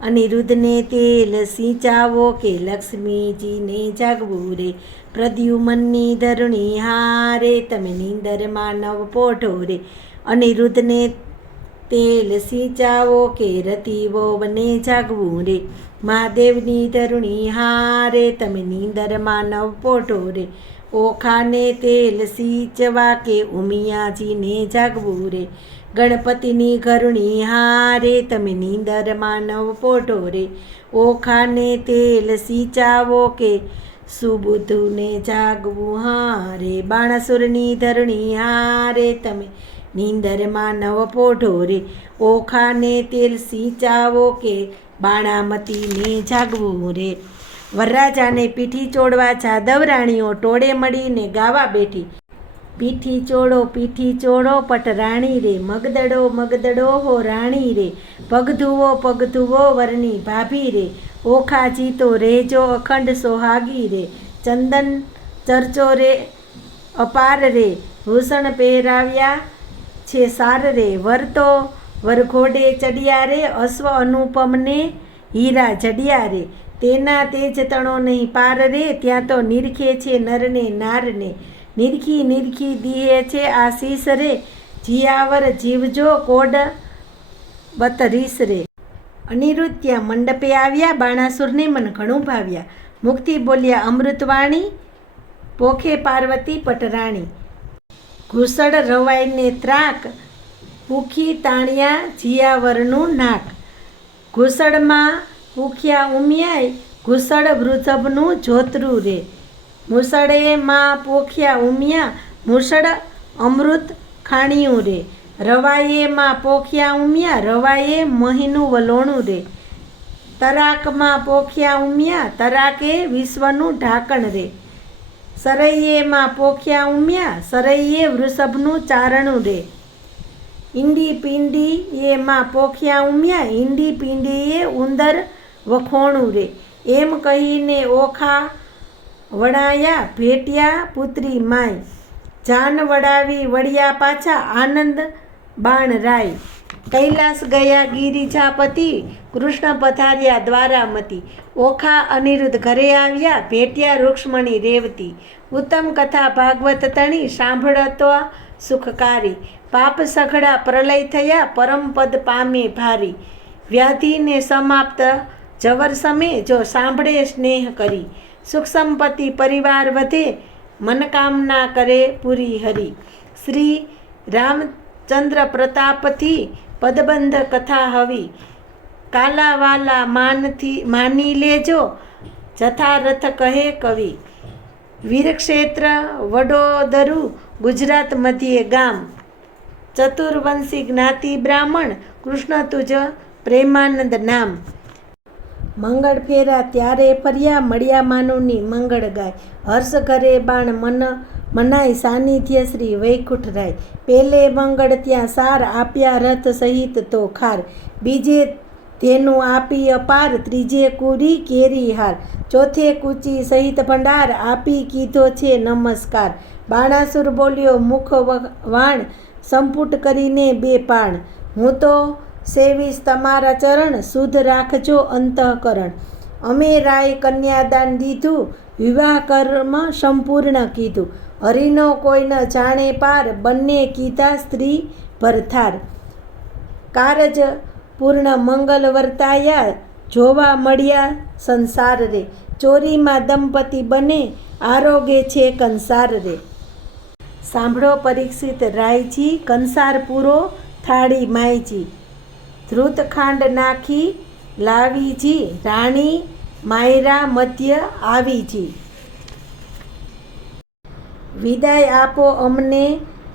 અનિરુદ્ધને તેલ સિંચાવો કે લક્ષ્મીજીને જાગવું રે. પ્રદ્યુમનની ધરણી હારે, તમે નીંદરમાં નવ પોઢો રે. અનિરુદ્ધને તેલ સિંચાવો કે રતિવોને જાગવું રે. મહાદેવની ધરુણી હારે, તમે નીંદરમાં નવ પોઢો રે. ઓખાને તેલ સિંચવા કે ઉમિયાજીને જાગવું રે. ગણપતિની ઘરુણી હારે, તમે નીંદરમાં નવ પોઢો રે. ઓખાને તેલ સિંચાવો કે સુબુધુને જાગવું હારે. બાણાસુરની ધરણી હારે, તમે નીંદરમાં નવ પોઢો રે. ઓખાને તેલ સિંચાવો કે બાણામતીને જાગવું રે. વરરાજાને પીઠી ચોડવા જાદવ રાણીઓ ટોળે મળીને ગાવા બેઠી. પીઠી ચોડો પટ રાણી રે. મગદડો મગદડો હો રાણી રે. પગ ધુવો વરની ભાભી રે. ઓખાજી તો રહેજો અખંડ સોહાગી રે. ચંદન ચર્ચો રે અપાર રે. ભૂષણ પહેરાવ્યા છે સાર રે. વર તો વરઘોડે ચડિયા રે, અશ્વ અનુપમને હીરા જડિયા રે, તેના તેજ તણો નહીં પાર રે, ત્યાં તો નિરખે છે નરને નારને, નિરખી નિરખી દીએ છે આશીષ રે, જીયાવર જીવજો કોડ 32 રે. અનિરુદ્ધ ત્યાં મંડપે આવ્યા, બાણાસુરને મન ઘણું ભાવ્યા, મુખથી બોલ્યા અમૃતવાણી, પોખે પાર્વતી પટરાણી. ઘૂસડ રવાઈને ત્રાક, પૂખી તાણ્યા જીયાવરનું નાક. ઘૂસડમાં પૂખ્યા ઉમિયાય, ઘૂસડ વૃષભનું જોતરું રે, મૂસળેમાં પોખ્યા ઉમિયા, મૂસળ અમૃત ખાણિયું રે, રવાયેમાં પોખ્યા ઉમિયા, રવાયે મહીનું વલોણું રે, તરાકમાં પોખ્યા ઉમિયા, તરાકે વિશ્વનું ઢાંકણ રે, સરૈયેમાં પોખ્યા ઉમિયા, સરૈયે વૃષભનું ચારણું રે, ઈંડી પિંડી એમાં પોખ્યા ઉમિયા, ઈંડી પિંડીએ ઉંદર વખોણું રે. એમ કહીને ઓખા વળાયા, ભેટ્યા પુત્રી માય, જાન વડાવી વળ્યા પાછા, આનંદ બાણ રાય. કૈલાસ ગયા ગિરિજાપતિ, કૃષ્ણ પધાર્યા દ્વારામતી, ઓખા અનિરુદ્ધ ઘરે આવ્યા, ભેટ્યા રૂક્ષ્મણી રેવતી. ઉત્તમ કથા ભાગવત તણી, સાંભળતો સુખકારી, પાપ સઘળા પ્રલય થયા, પરમપદ પામે ભારી. વ્યાધિને સમાપ્ત જવર સમે, જો સાંભળે સ્નેહ કરી, સુખ સંપત્તિ પરિવાર વધે, મનકામના કરે પૂરી હરી. શ્રી રામચંદ્ર પ્રતાપથી પદબંધ કથા હવી, કાલાવાલા માની લેજો, જથારથ કહે કવિ. વીરક્ષેત્ર વડોદરું, ગુજરાત મધ્યે ગામ, ચતુર્વંશી જ્ઞાતિ બ્રાહ્મણ, કૃષ્ણ તુજ પ્રેમાનંદ નામ. મંગળ ફેરા ત્યારે ફર્યા, મળ્યા માનુની મંગળ ગાય, હર્ષ ઘરે બાણ મનાય, સાનિધ્ય શ્રી વૈકુંઠ રાય. પેલે મંગળ ત્યાં સાર, આપ્યા રથ સહિત તો ખાર, બીજે તેનું આપી અપાર, ત્રીજે કુરી કેરી હાર, ચોથે કૂચી સહિત ભંડાર, આપી કીધો છે નમસ્કાર. બાણાસુર બોલ્યો મુખ વાણ, સંપુટ કરીને બે પાણ, હું તો સેવીશ તમારા ચરણ, શુદ્ધ રાખજો અંતઃકરણ. અમે રાય કન્યાદાન દીધું, વિવાહ કર્મ સંપૂર્ણ કીધું, હરિનો કોઈ ન જાણે પાર, બંને કીધા સ્ત્રી ભરથાર. કારજ પૂર્ણ મંગલ વર્તાયા, જોવા મળ્યા સંસાર રે, ચોરીમાં દંપતી બને, આરોગે છે કંસાર રે. સાંભળો પરીક્ષિત રાયજી, કંસાર પૂરો થાળી માયજી, ધ્રુત ખાંડ નાખી લાવીજી, રાણી માયરા મધ્ય આવીજી. વિદાય આપો અમને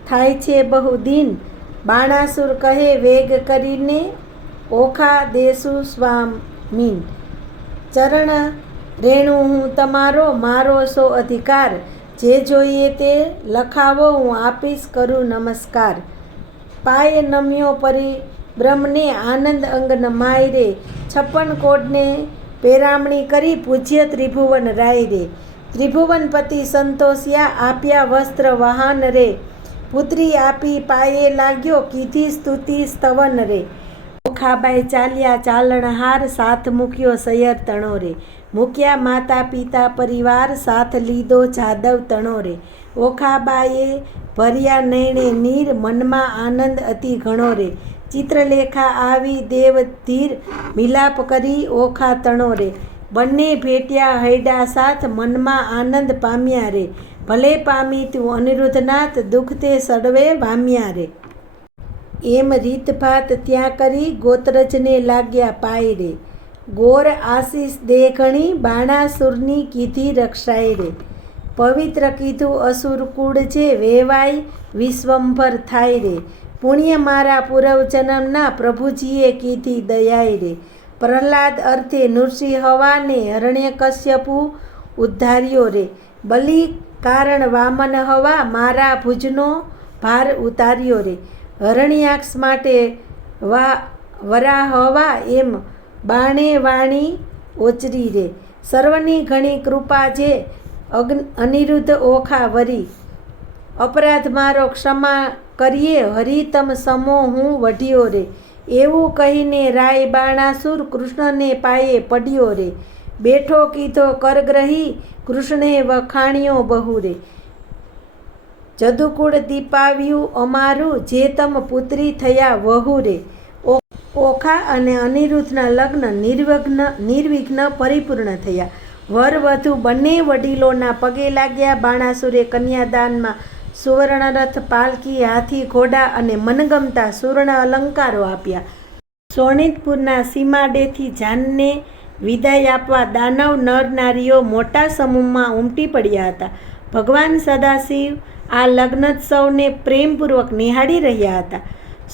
થાય છે બહુ દિન, બાણાસુર કહે વેગ કરીને, ઓખા દેસુ સ્વામીન. ચરણ રેણુ હું તમારો, મારો સો અધિકાર, જે જોઈએ તે લખાવો હું આપીશ કરું નમસ્કાર. પાય નમ્યો પરિબ્રહ્મને, આનંદ અંગન માય રે, 56 કોડને પેરામણી કરી, પૂજ્ય ત્રિભુવન રાય રે. ત્રિભુવનપતિ સંતોષ્યા, આપ્યા વસ્ત્ર વાહન રે, પુત્રી આપી પાયે લાગ્યો, કીધી સ્તુતિ સ્તવન રે. ઓખાબાઈ ચાલ્યા ચાલણહાર, સાથ મૂક્યો સૈયર તણો રે, મૂક્યા માતા પિતા પરિવાર, સાથ લીધો જાદવ તણો રે. ઓખાબાઈએ ભર્યા નયણે નીર, મનમાં આનંદ અતિ ઘણો રે, ચિત્રલેખા આવી દેવ ધીર, મિલાપ કરી ઓખા તણો રે. બંને ભેટ્યા હૈડા સાથ, મનમાં આનંદ પામ્યા રે, ભલે પામી તું અનિરુદ્ધનાથ, દુઃખ તે સડવે વામ્યા રે. એમ રીતભાત ત્યાં કરી, ગોત્રજને લાગ્યા પાય રે, ગોર આશીષ દે ઘણી, બાણાસુરની કીધી રક્ષાય રે. પવિત્ર કીધું અસુર કુળ જે, વેવાય વિશ્વંભર થાય રે, પુણ્ય મારા પૂર્વજન્મના, પ્રભુજીએ કીધી દયાય રે. પ્રહલાદ અર્થે નૃસિંહ હવાને, હરણ્યકશ્યપુ ઉદ્ધાર્યો રે, બલિ કારણ વામન હવા, મારા ભુજનો ભાર ઉતાર્યો રે. હરણ્યાક્ષ માટે વરાહ હવા, એમ બાણે વાણી ઓચરી રે. સર્વની ઘણી કૃપા જે, અનિરુદ્ધ ઓખા વરી, અપરાધ મારો ક્ષમા કરીએ, હરિ તમ સમો હું વઢ્યો રે. એવું કહીને રાય બાણાસુર કૃષ્ણને પાયે પડ્યો રે, બેઠો કીધો કરગ્રહી કૃષ્ણે વખાણ્યો બહુ રે, જદુકુળ દીપાવ્યું અમારું જે તમ પુત્રી થયા વહુ રે, ઓખા અને અનિરુદ્ધના લગ્ન નિર્વિઘ્ન પરિપૂર્ણ થયા. વર વધુ બંને વડીલોના પગે લાગ્યા. બાણાસુરે કન્યાદાનમાં સુવર્ણરથ, પાલકી, હાથી, ઘોડા અને મનગમતા સુવર્ણ અલંકારો આપ્યા. શોણિતપુરના સીમાડેથી જાનને વિદાય આપવા દાનવ નર નારીઓ મોટા સમૂહમાં ઉમટી પડ્યા હતા. ભગવાન સદાશિવ આ લગ્નોત્સવને પ્રેમપૂર્વક નિહાળી રહ્યા હતા.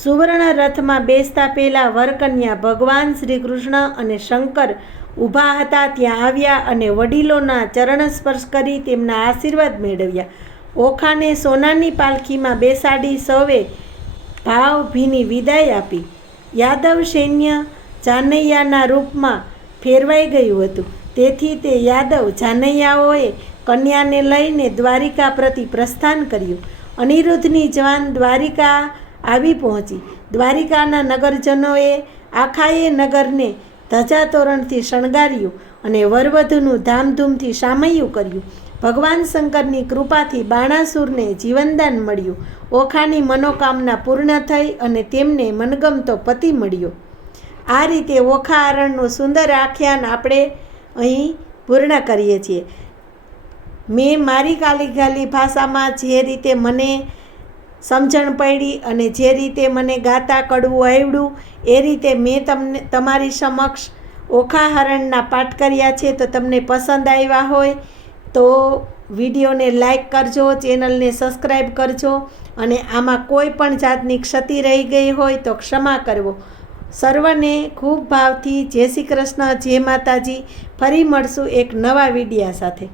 સુવર્ણ રથમાં બેસતા પહેલાં વરકન્યા ભગવાન શ્રી કૃષ્ણ અને શંકર ઊભા હતા ત્યાં આવ્યા અને વડીલોના ચરણ સ્પર્શ કરી તેમના આશીર્વાદ મેળવ્યા. ઓખાને સોનાની પાલખીમાં બેસાડી સૌએ ભાવભીની વિદાય આપી. યાદવ સૈન્ય જાનૈયાના રૂપમાં ફેરવાઈ ગયું હતું, તેથી તે યાદવ જાનૈયાઓએ કન્યાને લઈને દ્વારિકા પ્રતિ પ્રસ્થાન કર્યું. અનિરુદ્ધની જવાન દ્વારિકા આવી પહોંચી. દ્વારિકાના નગરજનોએ આખાએ નગરને ધજાતોરણથી શણગાર્યું અને વરવધુનું ધામધૂમથી સામૈયું કર્યું. ભગવાન શંકરની કૃપાથી બાણાસુરને જીવનદાન મળ્યું. ઓખાની મનોકામના પૂર્ણ થઈ અને તેમને મનગમતો પતિ મળ્યો. આ રીતે ઓખા હરણનું સુંદર આખ્યાન આપણે અહીં પૂર્ણ કરીએ છીએ. મેં મારી ગાલી ભાષામાં જે રીતે મને સમજણ પડી અને જે રીતે મને ગાતા કડવું આવડ્યું એ રીતે મેં તમારી સમક્ષ ઓખા હરણના પાઠ કર્યા છે. તો તમને પસંદ આવ્યા હોય તો વિડીયોને લાઈક કરજો, ચેનલને સબસ્ક્રાઈબ કરજો અને આમાં કોઈ પણ જાતની ક્ષતિ રહી ગઈ હોય તો ક્ષમા કરવો. સર્વને ખૂબ ભાવથી જય શ્રી કૃષ્ણ, જય માતાજી. ફરી મળશું એક નવા વિડીયા સાથે.